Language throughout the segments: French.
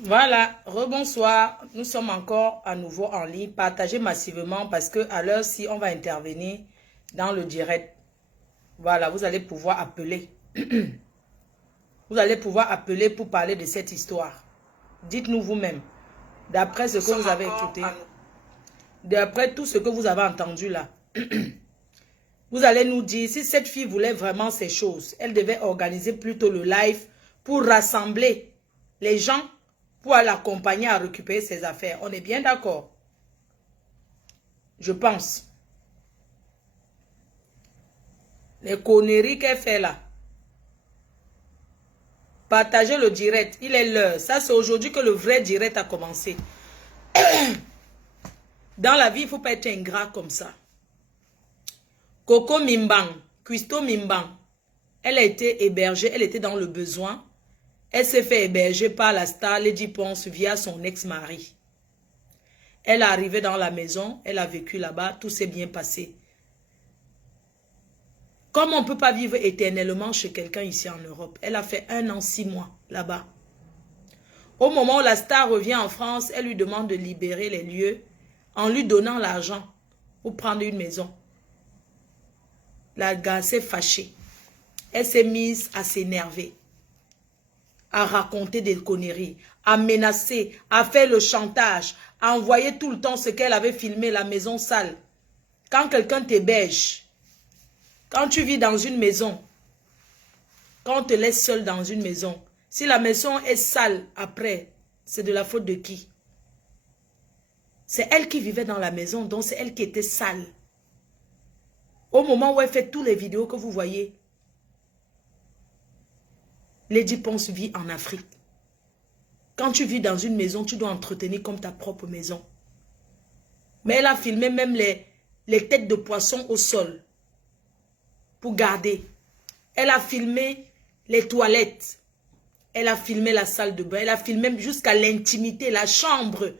Voilà, rebonsoir. Nous sommes encore à nouveau en ligne. Partagez massivement parce que à l'heure-ci, on va intervenir dans le direct. Voilà, vous allez pouvoir appeler. Vous allez pouvoir appeler pour parler de cette histoire. Dites-nous vous-même, d'après ce que vous avez écouté, d'après tout ce que vous avez entendu là, vous allez nous dire si cette fille voulait vraiment ces choses. Elle devait organiser plutôt le live pour rassembler les gens pour l'accompagner à récupérer ses affaires. On est bien d'accord? Je pense. Les conneries qu'elle fait là. Partagez le direct. Il est l'heure. Ça, c'est aujourd'hui que le vrai direct a commencé. Dans la vie, il ne faut pas être ingrat comme ça. Coco Mimbang, Christo Mimbang, elle a été hébergée, elle était dans le besoin. Elle s'est fait héberger par la star Lady Ponce via son ex-mari. Elle est arrivée dans la maison, elle a vécu là-bas, tout s'est bien passé. Comme on ne peut pas vivre éternellement chez quelqu'un ici en Europe, elle a fait 1 an, 6 mois là-bas. Au moment où la star revient en France, elle lui demande de libérer les lieux en lui donnant l'argent pour prendre une maison. La gars s'est fâchée. Elle s'est mise à s'énerver, à raconter des conneries, à menacer, à faire le chantage, à envoyer tout le temps ce qu'elle avait filmé, la maison sale. Quand quelqu'un t'héberge, quand tu vis dans une maison, quand on te laisse seul dans une maison, si la maison est sale après, c'est de la faute de qui? C'est elle qui vivait dans la maison, donc c'est elle qui était sale. Au moment où elle fait toutes les vidéos que vous voyez, Lady Ponce vit en Afrique. Quand tu vis dans une maison, tu dois entretenir comme ta propre maison. Mais elle a filmé même les têtes de poisson au sol pour garder. Elle a filmé les toilettes. Elle a filmé la salle de bain. Elle a filmé jusqu'à l'intimité, la chambre.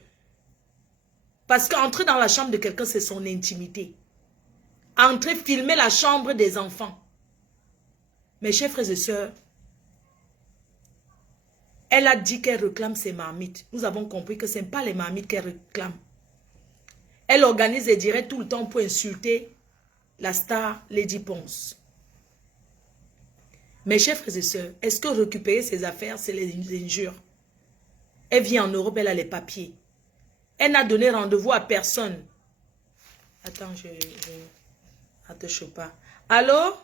Parce qu'entrer dans la chambre de quelqu'un, c'est son intimité. Entrer, filmer la chambre des enfants. Mes chers frères et sœurs, elle a dit qu'elle réclame ses marmites. Nous avons compris que ce n'est pas les marmites qu'elle réclame. Elle organise des directs tout le temps pour insulter la star Lady Ponce. Mes chers frères et sœurs, est-ce que récupérer ses affaires, c'est les injures? Elle vient en Europe, elle a les papiers. Elle n'a donné rendez-vous à personne. Attends, je te chope pas. Allô?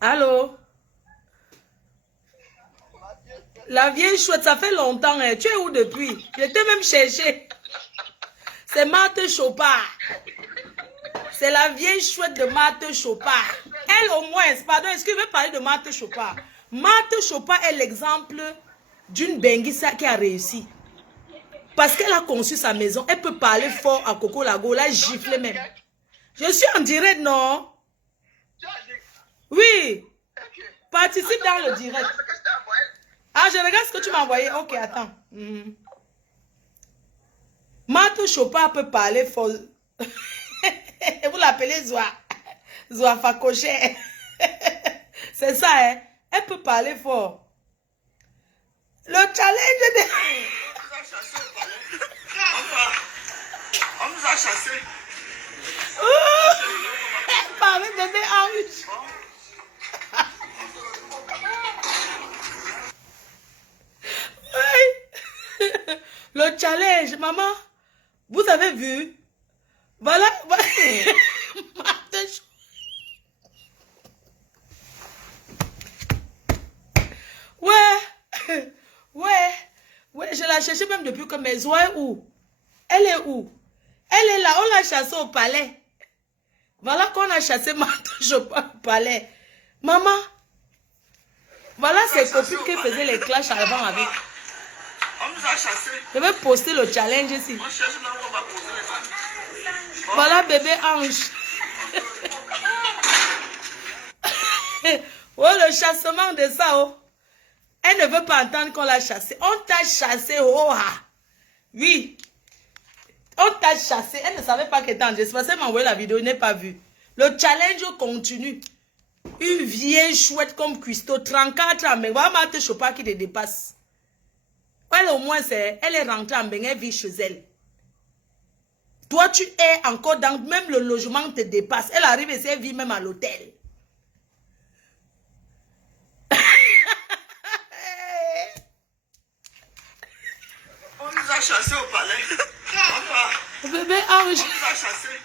Allô? La vieille chouette, ça fait longtemps. Hein. Tu es où depuis? Je t'ai même cherché. C'est Marthe Chopard. C'est la vieille chouette de Marthe Chopard. Elle au moins, pardon, est-ce que je vais parler de Marthe Chopard? Marthe Chopard est l'exemple d'une benguissa qui a réussi. Parce qu'elle a conçu sa maison. Elle peut parler fort à Coco Lago, la gifler même. Je suis en direct, non? Oui. Participe dans le direct. Ah, je regarde ce que tu m'as envoyé. Ok, attends. Marthe Chopard peut parler fort. Vous l'appelez Zoa Fakoché. C'est ça, hein? Elle peut parler fort. Le challenge de... On nous a chassés. Elle parlait de bébé Ange. Le challenge, maman. Vous avez vu? Voilà. Ouais, je la cherchais même depuis que mes oies où? Elle est où? Elle est là, on l'a chassée au palais. Voilà qu'on a chassé Marthe Chopard au palais. Maman, voilà ses copines qui faisaient les clashs avant avec. On nous a chassés. Je vais poster le challenge ici. On cherche maintenant où on va poser les familles. Voilà bébé Ange. Oh, le chassement de ça, oh. Elle ne veut pas entendre qu'on l'a chassé. On t'a chassé, oh ah. Oui. On t'a chassé. Elle ne savait pas qu'elle était en geste. Parce qu'elle m'a envoyé la vidéo, elle n'a pas vu. Le challenge continue. Une vieille chouette comme Cuisto, 34 ans, mais vraiment, te chopa qui te dépasse. Elle, au moins, elle est rentrée en Bénin, elle vit chez elle. Toi, tu es encore dans... Même le logement te dépasse. Elle arrive et elle vit même à l'hôtel. On nous a chassés au palais. Papa, Bébé on Ange, nous a chassés.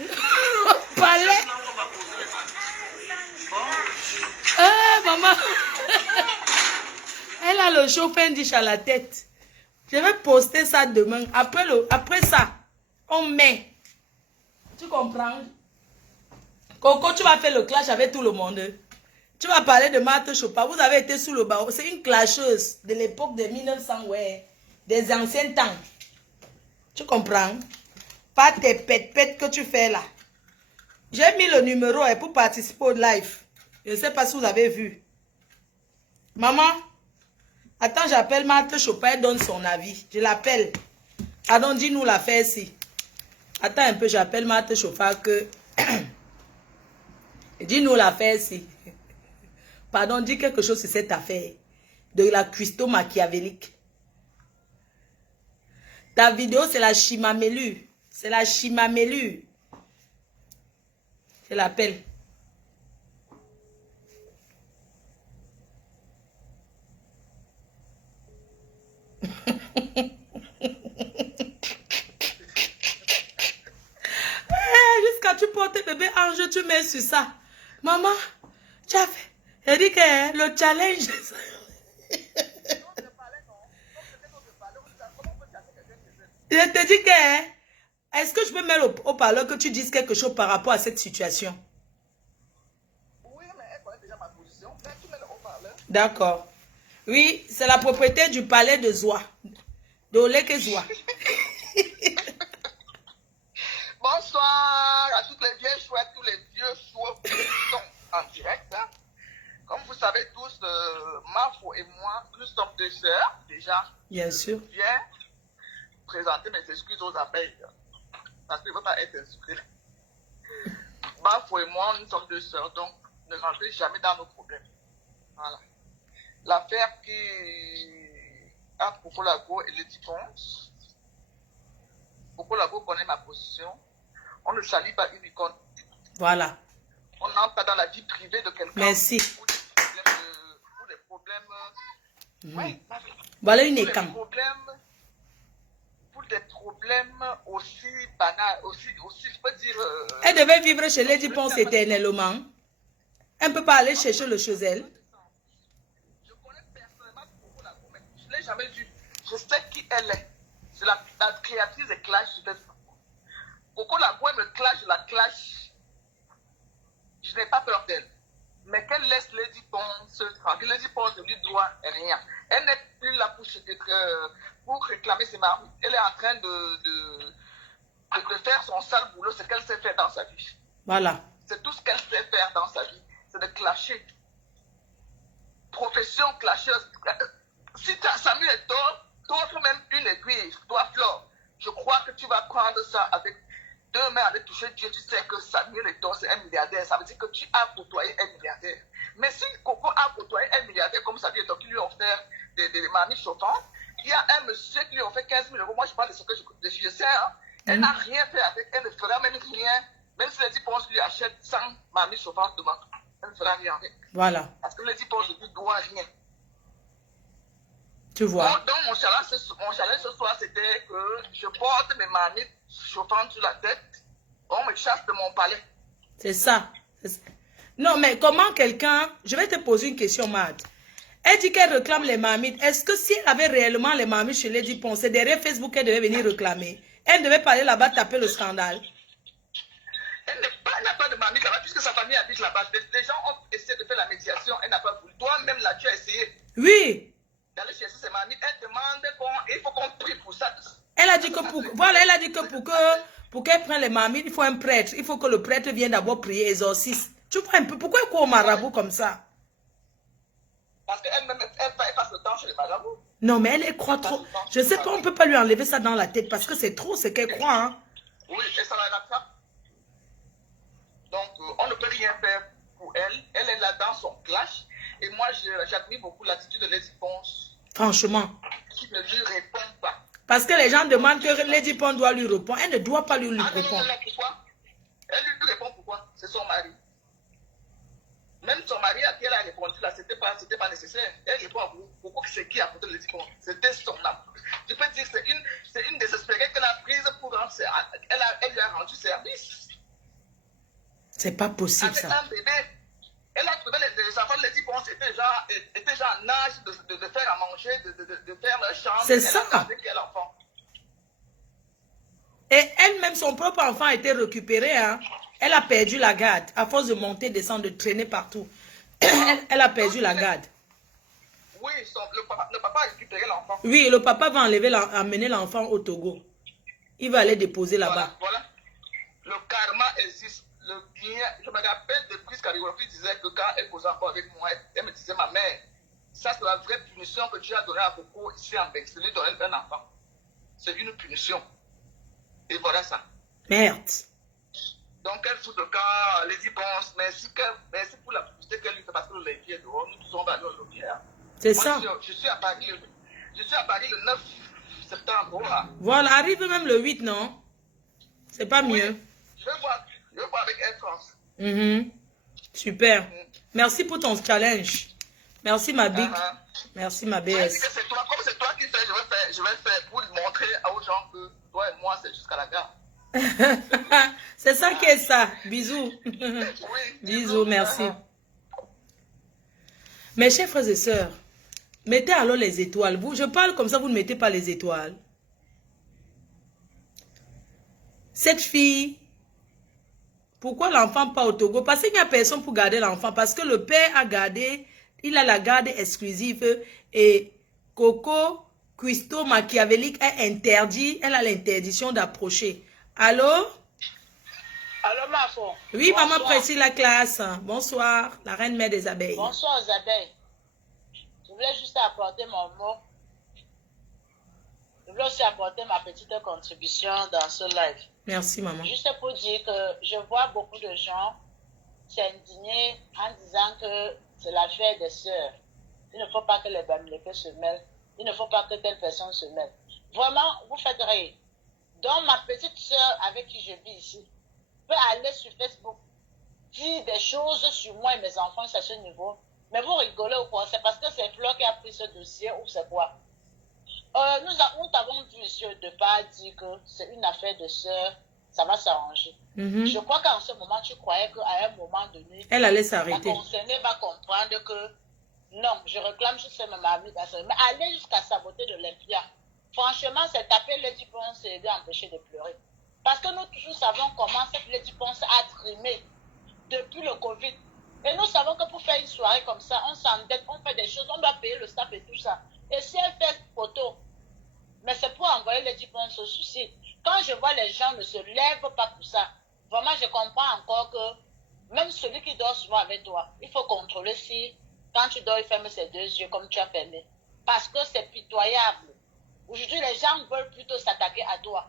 au palais. Maintenant, on va poser les vannes. Bon. Maman. Elle a le chauffin-dish à la tête. Je vais poster ça demain. Après ça, on met. Tu comprends? Coco, tu vas faire le clash avec tout le monde. Tu vas parler de Marthe Chopin. Vous avez été sous le barreau. C'est une clasheuse de l'époque de 1900, ouais. Des anciens temps. Tu comprends? Pas tes pètes que tu fais là. J'ai mis le numéro pour participer au live. Je ne sais pas si vous avez vu. Maman, attends, j'appelle Marthe Chopin, elle donne son avis. Je l'appelle. Pardon, dis-nous l'affaire ici. Attends un peu, j'appelle Marthe Chopin que... Dis-nous l'affaire ici. Pardon, dis quelque chose sur cette affaire. De la cuistot machiavélique. Ta vidéo, c'est la chimamélure. C'est la chimamélure. Je l'appelle. Jusqu'à tu portes bébé ange, tu mets sur ça. Maman, tu as fait. Elle dit que le challenge. Je te dis que. Est-ce que je peux mettre au parleur que tu dises quelque chose par rapport à cette situation? Oui, mais elle connaît déjà ma position. Mais tu mets le haut-parleur. D'accord. Oui, c'est la propriété du palais de Zoua. De Oleke Zoua. Bonsoir à toutes les vieilles chouettes, tous les vieux chouettes qui sont en direct. Hein. Comme vous savez tous, Mafo et moi, nous sommes deux sœurs déjà. Bien sûr. Je viens présenter mes excuses aux abeilles. Parce qu'il ne veut pas être insulté. Mafo et moi, nous sommes deux sœurs, donc ne rentrez jamais dans nos problèmes. Voilà. L'affaire qui a Coco Lago et Lady Ponce. Coco Lago connaît ma position. On ne salit pas une icône. Voilà. On n'entre pas dans la vie privée de quelqu'un. Merci. Pour des problèmes. Oui, Voilà une pour des écam. problèmes. Pour des problèmes aussi banals, aussi, je peux dire. Elle devait vivre chez Lady Ponce éternellement. Elle ne peut pas aller chercher le chez elle. Je connais personnellement Coco Lago, mais je ne l'ai jamais vue. Je sais qui elle est. C'est la créatrice des clashs sur Facebook. Coco Lago, elle me clash, je la clash. Je n'ai pas peur d'elle. Mais qu'elle laisse Lady Ponce tranquille. Lady Ponce ne lui doit rien. Elle n'est plus là pour réclamer ses maris. Elle est en train de faire son sale boulot. C'est ce qu'elle sait faire dans sa vie. Voilà. C'est tout ce qu'elle sait faire dans sa vie. C'est de clasher. Profession clasheuse. Si Samuel est tort, t'offres même une aiguille. Toi, Flore, je crois que tu vas prendre ça avec deux mains avec toucher Dieu. Tu sais que Samuel est tort, c'est un milliardaire. Ça veut dire que tu as côtoyé un milliardaire. Mais si Coco a côtoyé un milliardaire comme Samuel est tort, qui lui ont offert des mamies chauffantes, il y a un monsieur qui lui a offert 15 000 euros. Moi, je parle de ce que je sais. Hein. Elle n'a rien fait avec. Elle ne fera même rien. Même si Lady Ponce lui achète 100 mamies chauffantes demain, elle ne fera rien avec. Voilà. Parce que Lady Ponce ne lui doit rien. Tu vois. Donc, mon challenge ce soir, c'était que je porte mes manies chauffantes sur la tête. On me chasse de mon palais. C'est ça. Non, mais comment quelqu'un... Je vais te poser une question, Matt. Elle dit qu'elle réclame les marmites. Est-ce que si elle avait réellement les marmites chez Lady Ponce, c'est derrière Facebook qu'elle devait venir réclamer? Elle devait parler là-bas, taper le scandale. Elle n'a pas de marmite là-bas, puisque sa famille habite là-bas. Les gens ont essayé de faire la médiation, elle n'a pas voulu. Toi-même, là, tu as essayé. Oui. D'aller chercher ses marmites, elle demande il faut qu'on prie pour ça. Elle a dit que voilà, elle a dit que pour qu'elle prenne les marmites, il faut un prêtre. Il faut que le prêtre vienne d'abord prier, exorciste. Tu vois un peu, pourquoi elle croit au marabout comme ça? Parce qu'elle-même, elle passe le temps chez les marabouts. Non, mais elle croit trop. Je sais pas, on peut pas lui enlever ça dans la tête parce que c'est trop ce qu'elle croit. Hein. Oui, et ça la rattrape. Donc, on ne peut rien faire pour elle. Elle clash. Et moi, j'admire beaucoup l'attitude de Lady Ponce. Franchement. Qui ne lui répond pas. Parce que les gens demandent que Lady Ponce doit lui répondre. Elle ne doit pas lui répondre. Non, pourquoi? Elle lui répond pourquoi? C'est son mari. Même son mari à qui elle a répondu là, c'était pas nécessaire. Elle répond à pourquoi c'est qui a porté Lady Ponce. C'était son âme. Je peux dire que c'est une désespérée qu'elle a prise pour rendre elle lui a rendu service. C'est pas possible avec ça. Un bébé. Elle a trouvé les enfants de Lady Ponce étaient déjà en âge de faire à manger, de faire leur chambre. C'est ça. Elle a gardé quel enfant. Et elle-même, son propre enfant a été récupéré. Hein. Elle a perdu la garde. À force de monter, descendre, de traîner partout. Elle a perdu la garde. Oui, le papa a récupéré l'enfant. Oui, le papa va amener l'enfant au Togo. Il va aller déposer là-bas. Voilà. Le karma existe. Le bien. Je me rappelle de Chris Carigolo qui disait que quand elle causait encore avec moi, elle me disait, ma mère, ça c'est la vraie punition que Dieu a donnée à Coco ici en Belgique. C'est lui donner un enfant. C'est une punition. Et voilà ça. Merde. Donc elle fout le cas, Lady Ponce, merci pour la publicité qu'elle lui fait parce que le levier est dehors, nous tous on va aller au levier. C'est ça. Je suis à Paris le 9 septembre. Voilà, arrive même le 8, non? C'est pas mieux. Oui, je vais voir avec Air France. Super. Merci pour ton challenge. Merci ma big. Merci ma BS. C'est toi, comme c'est toi qui fais, je vais faire pour montrer aux gens que toi et moi c'est jusqu'à la gare. C'est ça qui est ça. Bisous. Oui, bisous, merci. Mes chers frères et sœurs, mettez alors les étoiles. Je parle comme ça, vous ne mettez pas les étoiles. Cette fille, pourquoi l'enfant pas au Togo? Parce qu'il n'y a personne pour garder l'enfant. Parce que le père a gardé, il a la garde exclusive et Coco Cuisto machiavélique est interdit. Elle a l'interdiction d'approcher. Allô? Allô, ma fille. Oui, bonsoir. Maman précise la classe. Bonsoir, la reine mère des abeilles. Bonsoir aux abeilles. Je voulais juste apporter mon mot. Je voulais aussi apporter ma petite contribution dans ce live. Merci, maman. Juste pour dire que je vois beaucoup de gens s'indigner en disant que c'est l'affaire des sœurs. Il ne faut pas que les Bamileke se mêlent. Il ne faut pas que telle personne se mêle. Vraiment, vous faites rire. Donc, ma petite sœur avec qui je vis ici peut aller sur Facebook, dire des choses sur moi et mes enfants à ce niveau. Mais vous rigolez ou quoi? C'est parce que c'est Flo qui a pris ce dossier ou c'est quoi? Nous avons vu ici de pas dire que c'est une affaire de sœur, ça va s'arranger. Je crois qu'en ce moment, tu croyais qu'à un moment donné, elle allait s'arrêter. La concernée va comprendre que non, je réclame juste ma mamie, mais aller jusqu'à saboter de l'Olympia. Franchement, c'est taper Lady Ponce et empêcher de pleurer. Parce que nous tous savons comment cette Lady Ponce a trimé depuis le Covid. Et nous savons que pour faire une soirée comme ça, on s'endette, on fait des choses, on doit payer le staff et tout ça. Et si elle fait photo, mais c'est pour envoyer Lady Ponce au suicide. Quand je vois les gens ne se lèvent pas pour ça, vraiment je comprends encore que même celui qui dort souvent avec toi, il faut contrôler si quand tu dors, il ferme ses deux yeux comme tu as fermé. Parce que c'est pitoyable. Aujourd'hui, les gens veulent plutôt s'attaquer à toi.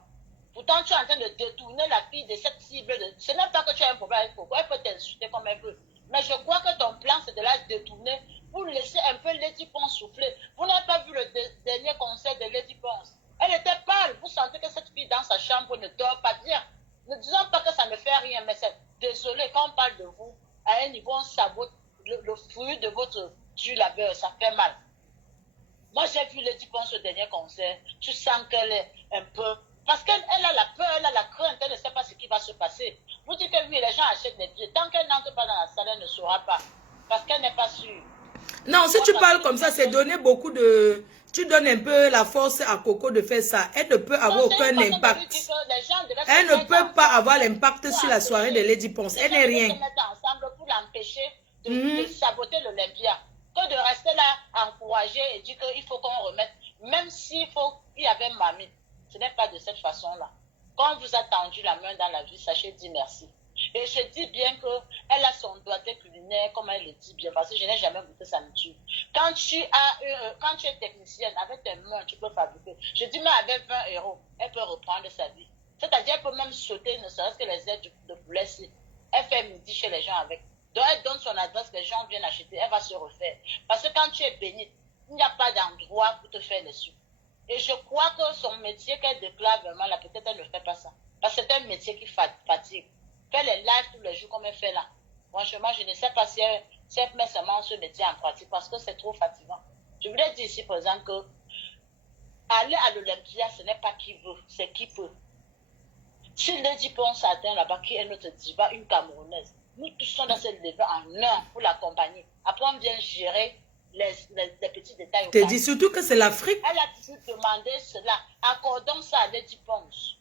Pourtant, tu es en train de détourner la fille de cette cible. Ce n'est pas que tu as un problème avec Coco. Elle peut t'insulter comme elle veut. Mais je crois que ton plan, c'est de la détourner pour laisser un peu Lady Ponce souffler. Vous n'avez pas vu le dernier concert de Lady Ponce. Elle était pâle. Vous sentez que cette fille dans sa chambre ne dort pas bien. Ne disons pas que ça ne fait rien, mais c'est désolé, quand on parle de vous, à un niveau, on sabote le fruit de votre du labeur. Ça fait mal. Moi, j'ai vu Lady Ponce au dernier concert. Tu sens qu'elle est un peu... Parce qu'elle a la peur, elle a la crainte, elle ne sait pas ce qui va se passer. Vous dites que oui, les gens achètent des billets. Tant qu'elle n'entre pas dans la salle, elle ne saura pas. Parce qu'elle n'est pas sûre. Non, si tu parles comme ça, c'est donner beaucoup de... Tu donnes un peu la force à Coco de faire ça. Elle ne peut avoir aucun impact. Elle ne peut pas avoir l'impact sur la soirée de Lady Ponce. Elle n'est rien. Se mettre ensemble pour l'empêcher de saboter l'Olympia. Que de rester là, encourager et dire qu'il faut qu'on remette. Même s'il y avait mamie. Ce n'est pas de cette façon-là. Quand on vous a tendu la main dans la vie, sachez dire merci. Et je dis bien qu'elle a son doigté culinaire, comme elle le dit bien, parce que je n'ai jamais goûté sa nourriture. Quand tu es technicienne, avec tes mains, tu peux fabriquer. Je dis, mais avec 20 €, elle peut reprendre sa vie. C'est-à-dire, elle peut même sauter, ne serait-ce que les ailes de poulet. Elle fait midi chez les gens avec. Donc, elle donne son adresse, les gens viennent acheter, elle va se refaire. Parce que quand tu es béni, il n'y a pas d'endroit pour te faire les sous. Et je crois que son métier qu'elle déclare vraiment là, peut-être elle ne fait pas ça. Parce que c'est un métier qui fatigue. Faire les lives tous les jours comme elle fait là. Franchement, je ne sais pas si elle met seulement ce métier en pratique parce que c'est trop fatigant. Je voulais dire ici, par exemple, que aller à l'Olympia, ce n'est pas qui veut, c'est qui peut. Si Lady Ponce atteint là-bas, qui est notre diva, une Camerounaise, nous tous sommes dans cette lever en un pour l'accompagner. Après, on vient gérer les petits détails. Tu dis surtout que c'est l'Afrique. Elle a toujours demandé cela. Accordons ça à Lady Ponce.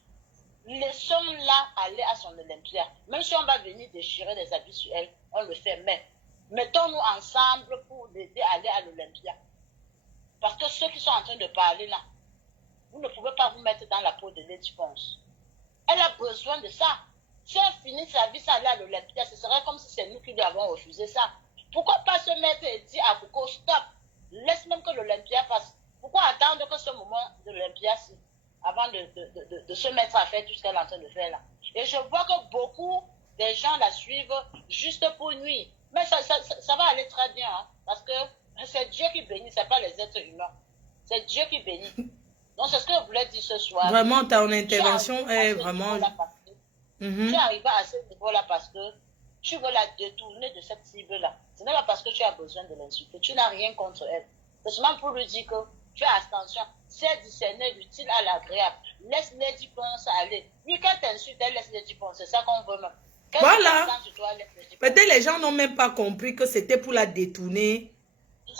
Laissons-la aller à son Olympia. Même si on va venir déchirer des habits sur elle, on le fait. Mais mettons-nous ensemble pour l'aider à aller à l'Olympia. Parce que ceux qui sont en train de parler là, vous ne pouvez pas vous mettre dans la peau de Lady Ponce. Elle a besoin de ça. Si elle finit sa vie sans aller à l'Olympia, ce serait comme si c'est nous qui lui avons refusé ça. Pourquoi pas se mettre et dire à Coco, stop, laisse même que l'Olympia passe. Pourquoi attendre que ce moment de l'Olympia avant de se mettre à faire tout ce qu'elle est en train de faire là. Et je vois que beaucoup des gens la suivent juste pour nuire. Mais ça va aller très bien, hein, parce que c'est Dieu qui bénit, ce n'est pas les êtres humains. C'est Dieu qui bénit. Donc c'est ce que je voulais dire ce soir. Vraiment, ton intervention est vraiment... Tu arrives à ce niveau-là parce que tu veux la détourner de cette cible-là. Ce n'est pas parce que tu as besoin de l'insulter. Tu n'as rien contre elle. C'est seulement pour lui dire que fais attention. C'est discerner l'utile à l'agréable. Laisse Lady Ponce aller. Lui, quand t'insultes, elle laisse Lady Ponce. C'est ça qu'on veut même. Voilà. Peut-être les gens n'ont même pas compris que c'était pour la détourner.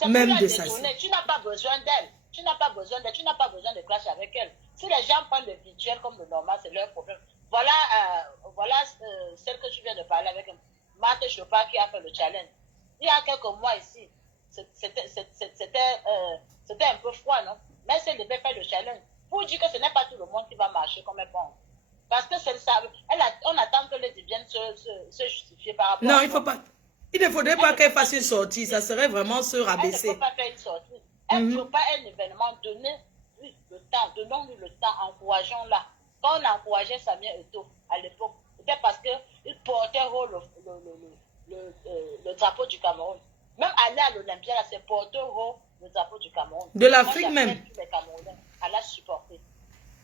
Même de ça. Tu n'as pas besoin d'elle. Tu n'as pas besoin d'elle. Tu n'as pas besoin de clash avec elle. Si les gens prennent le virtuel comme le normal, c'est leur problème. Voilà, celle que tu viens de parler avec Marthe Chopin qui a fait le challenge. Il y a quelques mois ici, c'était un peu froid, non? Mais elle devait faire le challenge pour dire que ce n'est pas tout le monde qui va marcher comme elle pense. Parce que on attend que les viennent se justifier par rapport à... Non, il faut pas. Il ne faudrait pas qu'elle fasse une sortie. Ça serait vraiment se rabaisser. Elle ne peut pas faire une sortie. Elle ne peut pas un événement. Donnez-lui le temps. Donnons-lui le temps. Encourageons-la. Quand on encourageait Samuel Eto'o à l'époque, c'était parce qu'il portait haut le drapeau du Cameroun. Même aller à l'Olympia, c'est porter haut le drapeau du Cameroun. De l'Afrique même. Tous les Camerounais à la supporter.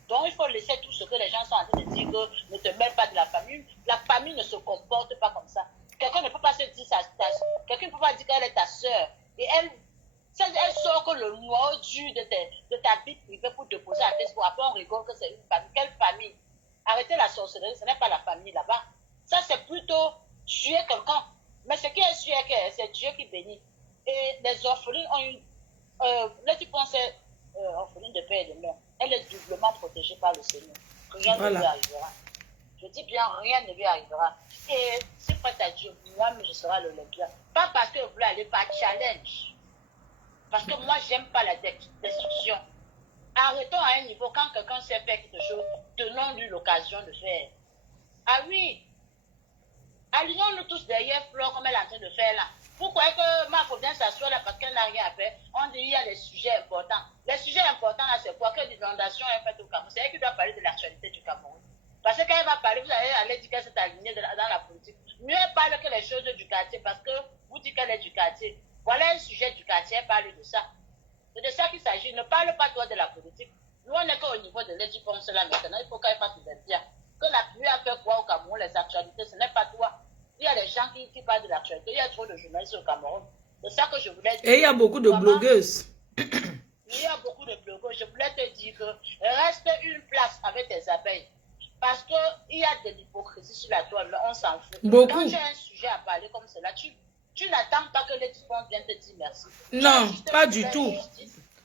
Donc il faut laisser tout ce que les gens sont en train de dire que ne te mêle pas de la famille. La famille ne se comporte pas comme ça. Quelqu'un ne peut pas se dire quelqu'un ne peut pas dire qu'elle est ta soeur. Et elle sort que le noyau dur de ta vie privée pour te poser à Facebook. Après, on rigole que c'est une famille. Quelle famille? Arrêtez la sorcellerie, ce n'est pas la famille là-bas. Ça, c'est plutôt tuer quelqu'un. Mais ce qui est sûr, c'est Dieu qui bénit. Et les orphelines ont eu... là, tu pensais, orpheline de père et de mère, elle est doublement protégée par le Seigneur. Rien ne lui arrivera. Je dis bien, rien ne lui arrivera. Et si prête à Dieu, moi-même, je serai à l'Olympia. Pas parce que vous voulez aller par challenge. Parce que moi, j'aime pas la destruction. Arrêtons à un niveau, quand quelqu'un sait faire quelque chose, donnons-lui l'occasion de faire. Ah oui, alignons-nous tous derrière Flore comme elle est en train de faire là. Pourquoi que ma faut bien s'asseoir là parce qu'elle n'a rien à faire? On dit qu'il y a des sujets importants. Les sujets importants là, c'est quoi? Que l'inondation est faite au Cameroun. C'est elle qui doit parler de l'actualité du Cameroun. Parce que quand elle va parler, vous allez aller dire qu'elle s'est alignée dans la politique. Mieux elle parle que les choses du quartier parce que vous dites qu'elle est du quartier. Voilà un sujet du quartier, elle parle de ça. C'est de ça qu'il s'agit. Ne parle pas toi de la politique. Nous, on n'est qu'au niveau de Lady Ponce là maintenant. Il faut qu'elle fasse des bien. Que la pluie a fait quoi au Cameroun, les actualités, ce n'est pas toi. Il y a des gens qui parlent de l'actualité. Il y a trop de journalistes au Cameroun. C'est ça que je voulais dire. Et il y a beaucoup de blogueuses. Il y a beaucoup de blogueuses. Je voulais te dire que reste une place avec tes abeilles. Parce qu'il y a de l'hypocrisie sur la toile, mais on s'en fout. Beaucoup. Quand tu as un sujet à parler comme cela, tu n'attends pas que les dispons viennent te dire merci. Non, pas du tout.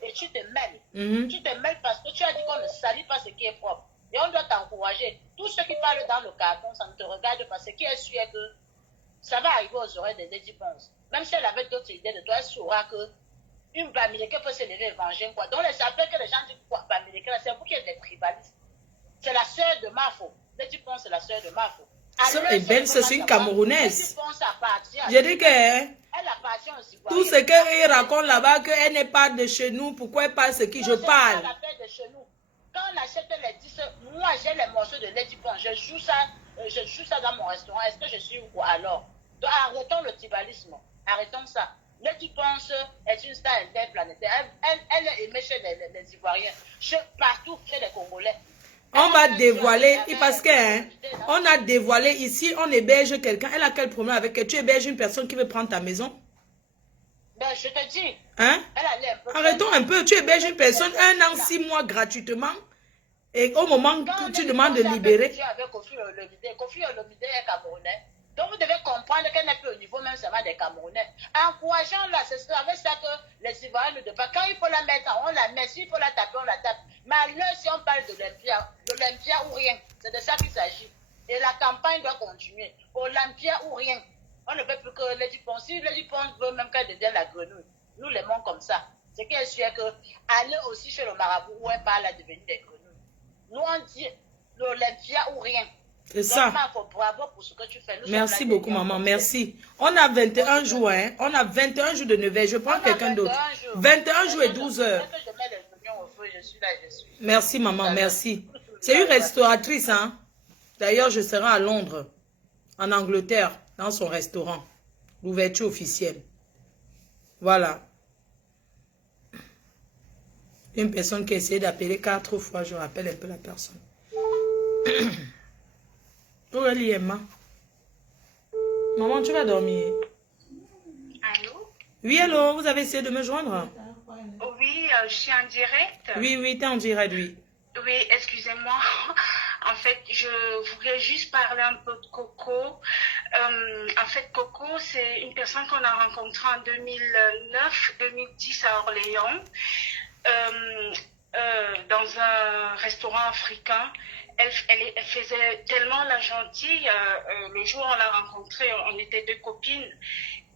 Et tu te mêles. Tu te mêles parce que tu as dit qu'on ne salit pas ce qui est propre. Et on doit t'encourager. Tous ceux qui parlent dans le carton, ça ne te regarde pas. Ce qui est sûr est que ça va arriver aux oreilles de Lady Ponce. Même si elle avait d'autres idées de toi, elle saura que une Bamileke peut se lever et venger quoi. Donc les appels que les gens disent quoi, Bamileke, c'est vous qui êtes des tribalistes. C'est la sœur de Mafo. Lady Ponce, c'est la sœur de Mafo. Et belle, c'est une Camerounaise. Je dis que elle appartient aussi. Tout ce qu'elle raconte là-bas, qu'elle n'est pas de chez nous, pourquoi elle parle ce qui je parle? De chez nous. Quand on achète les 10, moi j'ai les morceaux de Lady Ponce, je joue ça dans mon restaurant. Est-ce que je suis ou quoi alors? Donc arrêtons le tribalisme. Arrêtons ça. Lady Ponce est une star interplanétaire. Elle est aimée chez les Ivoiriens, partout chez les Congolais. On va dévoiler, parce que on a dévoilé ici, on héberge quelqu'un. Elle a quel problème avec elle? Tu héberges une personne qui veut prendre ta maison? Ben, je te dis. Hein? Arrêtons un peu. Tu héberges une personne 1 an, 6 mois gratuitement. Et au moment où tu demandes de libérer. Kofi Olomide est Camerounais. Donc vous devez comprendre qu'elle n'est plus au niveau même seulement des Camerounais. Encourageons-la, c'est avec ça que les Ivoiriens ne devraient pas. Quand il faut la mettre, on la met. S'il faut la taper, on la tape. Mais là, si on parle d'Olympia ou rien, c'est de ça qu'il s'agit. Et la campagne doit continuer. Olympia ou rien. On ne veut plus que Lady Ponce. Si Lady Ponce veut même qu'elle devienne la grenouille, nous l'aimons comme ça. Ce qui est sûr que aller aussi chez le marabout où elle parle à devenir des grenouilles. Nous on dit l'Olympia ou rien. C'est ça. Bravo pour ce que tu fais. Merci beaucoup, maman. Merci. On a 21 jours, hein. On a 21 jours de 9 heures. Je prends quelqu'un d'autre. 21 jours et 12 heures. Merci, maman. Merci. C'est une restauratrice, hein. D'ailleurs, je serai à Londres, en Angleterre, dans son restaurant. L'ouverture officielle. Voilà. Une personne qui a essayé d'appeler 4 fois. Je rappelle un peu la personne. Aurélie Emma. Maman, tu vas dormir? Allô? Oui, allô, vous avez essayé de me joindre? Oui, je suis en direct. Oui, oui, tu es en direct, oui. Oui, excusez-moi. En fait, je voulais juste parler un peu de Coco. En fait, Coco, c'est une personne qu'on a rencontrée en 2009-2010 à Orléans. Dans un restaurant africain. Elle faisait tellement la gentille. Le jour où on l'a rencontrée, on était 2 copines.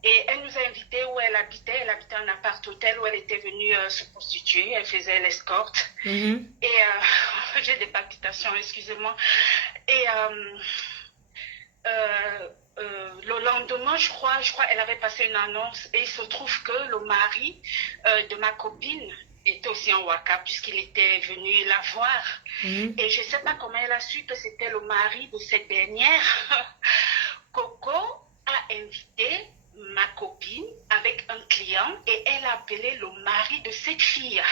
Et elle nous a invités où elle habitait. Elle habitait en appart-hôtel où elle était venue se prostituer. Elle faisait l'escorte. Et j'ai des palpitations, excusez-moi. Et le lendemain, je crois, elle avait passé une annonce. Et il se trouve que le mari de ma copine était aussi en Ouaka puisqu'il était venu la voir. Et je ne sais pas comment elle a su que c'était le mari de cette dernière. Coco a invité ma copine avec un client et elle a appelé le mari de cette fille.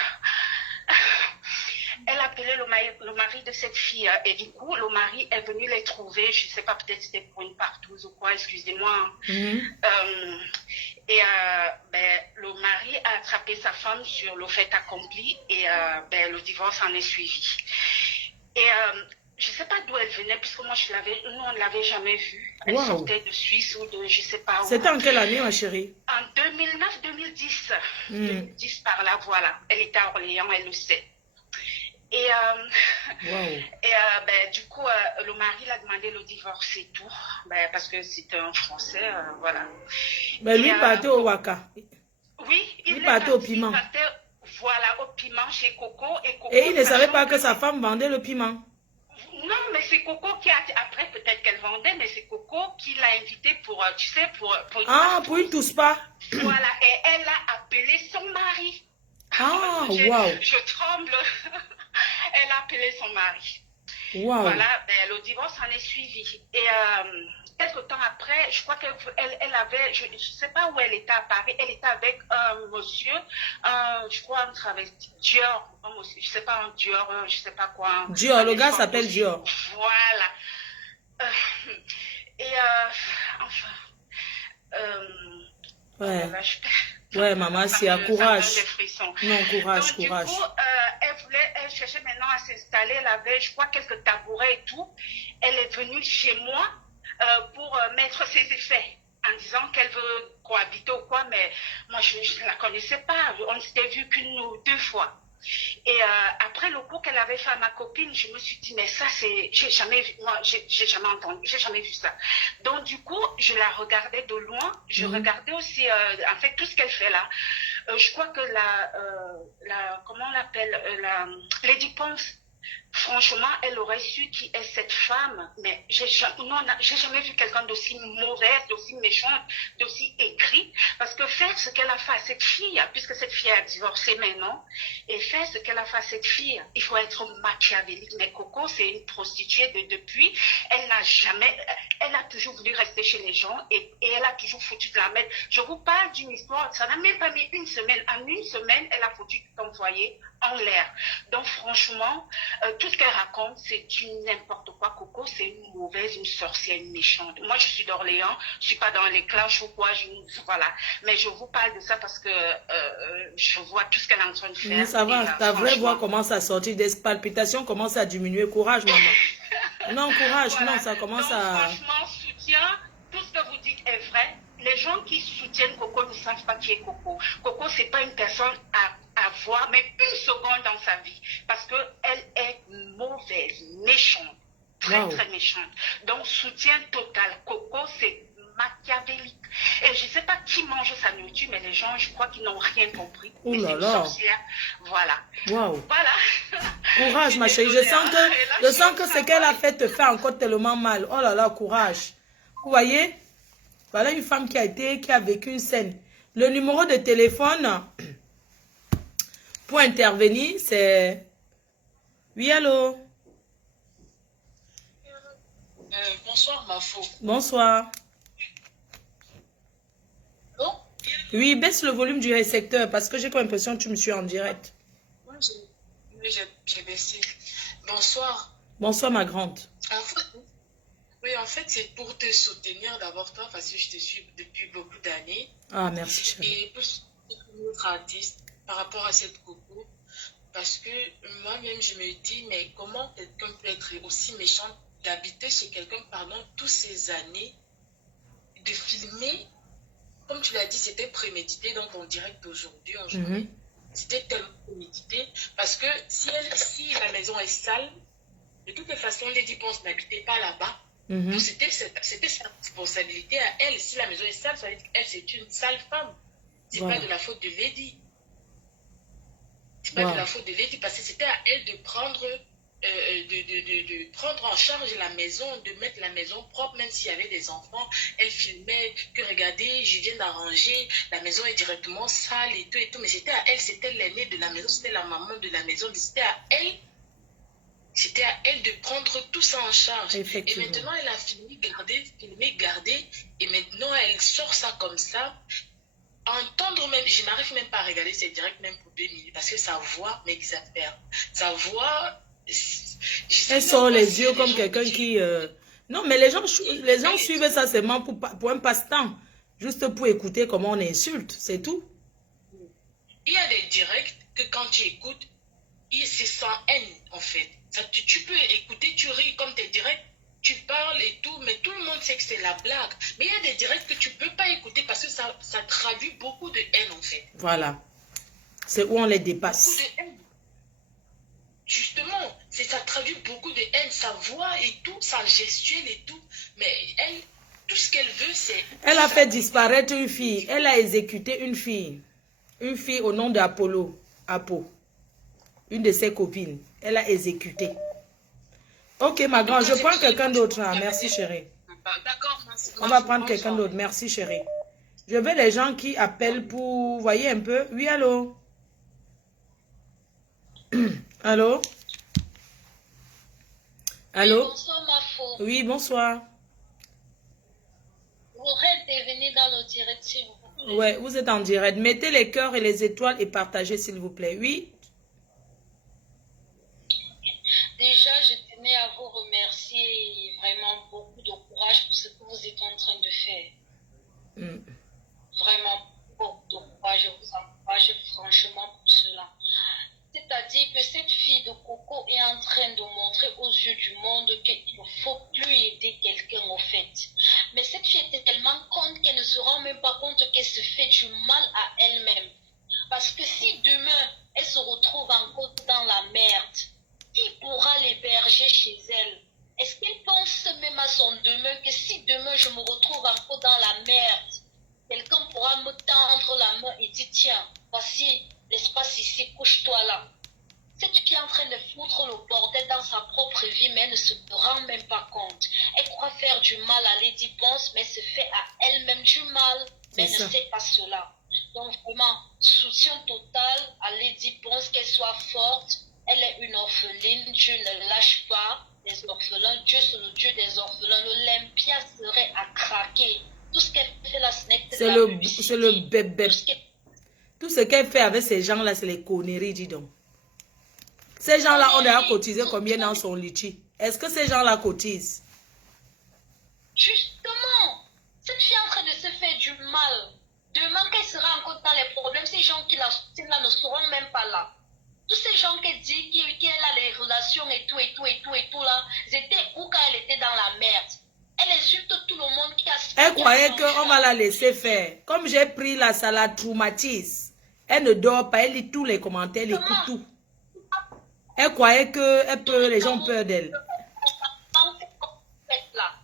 Elle a appelé le mari de cette fille et du coup, le mari est venu les trouver. Je ne sais pas, peut-être c'était pour une partouze ou quoi, excusez-moi. Le mari a attrapé sa femme sur le fait accompli et le divorce en est suivi. Et je ne sais pas d'où elle venait, puisque moi, nous, on ne l'avait jamais vue. Elle sortait de Suisse ou de je ne sais pas où. C'était en quelle année, ma chérie? En 2009-2010. 2010 par là, voilà. Elle était à Orléans, elle le sait. Et, du coup, le mari l'a demandé le divorce et tout, parce que c'était un Français, voilà. Mais lui partait au Ouaka. Oui, il partait au piment. Voilà, au piment chez Coco. Et il ne savait pas que sa femme vendait le piment. Non, mais c'est Coco qui a... Après, peut-être qu'elle vendait, mais c'est Coco qui l'a invité pour, tu sais, pour une tousse-pas. Voilà, et elle a appelé son mari. Je tremble. Elle a appelé son mari. Voilà, le divorce en est suivi. Et quelque temps après, je crois qu'elle avait, je ne sais pas où elle était à Paris, elle était avec un monsieur, je crois un travesti, Dior, je ne sais pas, un Dior, je ne sais pas quoi. Dior, le gars s'appelle Dior. Voilà. Ouais, maman, c'est à courage. Non, courage, donc, courage. Du coup, elle cherchait maintenant à s'installer. Elle avait, je crois, quelques tabourets et tout. Elle est venue chez moi pour mettre ses effets en disant qu'elle veut cohabiter ou quoi, mais moi, je ne la connaissais pas. On ne s'était vu qu'une ou 2 fois. Et après le coup qu'elle avait fait à ma copine, je me suis dit, mais ça, j'ai jamais vu ça. Donc, du coup, je la regardais de loin. Je regardais aussi, en fait, tout ce qu'elle fait là. Je crois que comment on l'appelle, Lady Ponce Franchement, elle aurait su qui est cette femme, mais j'ai jamais vu quelqu'un d'aussi mauvaise, d'aussi méchante, d'aussi aigrie, parce que faire ce qu'elle a fait à cette fille, puisque cette fille a divorcé maintenant, et faire ce qu'elle a fait à cette fille, il faut être machiavélique. Mais Coco, c'est une prostituée depuis, elle a toujours voulu rester chez les gens, et elle a toujours foutu de la merde. Je vous parle d'une histoire, ça n'a même pas mis une semaine. En une semaine, elle a foutu tout son foyer en l'air. Donc franchement, tout ce qu'elle raconte, c'est du n'importe quoi. Coco, c'est une mauvaise, une sorcière, une méchante. Moi, je suis d'Orléans, je suis pas dans les clashs ou quoi, voilà. Mais je vous parle de ça parce que je vois tout ce qu'elle est en train de faire. Mais ça va, ta vraie voix commence à sortir, des palpitations commencent à diminuer. Courage, maman. Non, courage, voilà. Non, ça commence donc, à... Franchement, soutien, tout ce que vous dites est vrai. Les gens qui soutiennent Coco ne savent pas qui est Coco. Coco, c'est pas une personne à voir, mais une seconde dans sa vie. Parce qu'elle est mauvaise, méchante, très très méchante. Donc, soutien total. Coco, c'est machiavélique. Et je ne sais pas qui mange sa nourriture, mais les gens, je crois qu'ils n'ont rien compris. Oh là là. Sorcière. Voilà. Wow. Voilà. Courage, ma chérie. Je sens que ce qu'elle a fait te fait encore tellement mal. Oh là là, courage. Vous voyez? Voilà une femme qui a vécu une scène. Le numéro de téléphone pour intervenir, c'est... Oui, allô? Bonsoir, ma faux. Bonsoir. Oh? Oui, baisse le volume du récepteur parce que j'ai comme l'impression que tu me suis en direct. Oui, j'ai baissé. Bonsoir. Bonsoir, ma grande. En fait, c'est pour te soutenir d'abord toi parce que je te suis depuis beaucoup d'années. Ah, merci, chérie. Et pour une autre artiste par rapport à cette Coco, parce que moi-même, je me dis, mais comment quelqu'un peut être aussi méchant d'habiter chez quelqu'un pendant toutes ces années, de filmer, comme tu l'as dit, c'était prémédité dans ton direct d'aujourd'hui en journée. C'était tellement prémédité parce que si la maison est sale, de toutes les façons, Lady Ponce n'habitait pas là-bas. C'était sa responsabilité à elle. Si la maison est sale, ça veut dire qu'elle, c'est une sale femme. C'est pas de la faute de Lady. C'est pas de la faute de Lady parce que c'était à elle de prendre prendre en charge la maison, de mettre la maison propre, même s'il y avait des enfants. Elle filmait que regardez, je viens d'arranger, la maison est directement sale et tout, mais c'était à elle, c'était l'aînée de la maison, c'était la maman de la maison, c'était à elle de prendre tout ça en charge. Et maintenant, elle a filmé, gardé, et maintenant, elle sort ça comme ça. Entendre même, je n'arrive même pas à regarder ces directs même pour 2 minutes, parce que sa voix m'exaspère. Sa voix... Elle sort les yeux comme quelqu'un qui... Non, mais les gens suivent ça seulement pour un passe-temps. Juste pour écouter comment on insulte, c'est tout. Il y a des directs que quand tu écoutes, c'est sans haine, en fait. Ça, tu peux écouter, tu ris comme tes directs, tu parles et tout, mais tout le monde sait que c'est la blague. Mais il y a des directs que tu ne peux pas écouter parce que ça traduit beaucoup de haine, en fait. Voilà. C'est où on les dépasse. Beaucoup de haine. Justement, ça traduit beaucoup de haine, sa voix et tout, sa gestuelle et tout. Mais elle, tout ce qu'elle veut, c'est... Elle a fait disparaître une fille. Elle a exécuté une fille. Une fille au nom de Apo. Une de ses copines. Elle a exécuté. Ok, ma grande, je prends quelqu'un d'autre. Merci, chérie. D'accord, on va prendre quelqu'un d'autre. Merci, chérie. Je veux les gens qui appellent pour... Voyez un peu. Oui, allô? Allô? Allô? Oui, bonsoir, ma faux. Oui, bonsoir. Vous intervenir dans le direct, s'il vous plaît. Ouais, vous êtes en direct. Mettez les cœurs et les étoiles et partagez, s'il vous plaît. Oui? Déjà, je tenais à vous remercier vraiment beaucoup de courage pour ce que vous êtes en train de faire. Vraiment beaucoup de courage. Je vous encourage franchement pour cela. C'est-à-dire que cette fille de Coco est en train de montrer aux yeux du monde qu'il ne faut plus aider quelqu'un au fait. Mais cette fille était tellement conne qu'elle ne se rend même pas compte qu'elle se fait du mal à elle-même. Parce que si demain, elle se retrouve encore dans la merde, qui pourra l'héberger chez elle? Est-ce qu'elle pense même à son demain, que si demain je me retrouve encore dans la merde, quelqu'un pourra me tendre la main et dire tiens, voici l'espace ici, couche-toi là. Cette fille est en train de foutre le bordel dans sa propre vie, mais elle ne se rend même pas compte. Elle croit faire du mal à Lady Ponce, mais se fait à elle-même du mal, mais elle ne sait pas cela. Donc vraiment, soutien total à Lady Ponce, qu'elle soit forte. Elle est une orpheline, Dieu ne lâche pas les orphelins. Dieu, c'est le Dieu des orphelins. L'Olympia serait à craquer. Tout ce qu'elle fait là, ce n'est que de la publicité. C'est le bébé. Tout ce qu'elle fait avec ces gens-là, c'est les conneries, dis donc. Ces gens-là, on a cotisé combien dans son litchi? Est-ce que ces gens-là cotisent? Justement, cette fille est en train de se faire du mal. Demain, qu'elle sera encore dans les problèmes, ces gens qui la soutiennent là ne seront même pas là. Tous ces gens qui disent qu'elle a les relations et tout là, ils étaient où quand elle était dans la merde? Elle insulte tout le monde qui a... Elle croyait qu'on va la laisser faire. Comme j'ai pris là, ça la traumatise. Elle ne dort pas, elle lit tous les commentaires, elle écoute tout. Elle croyait que les gens ont peur d'elle.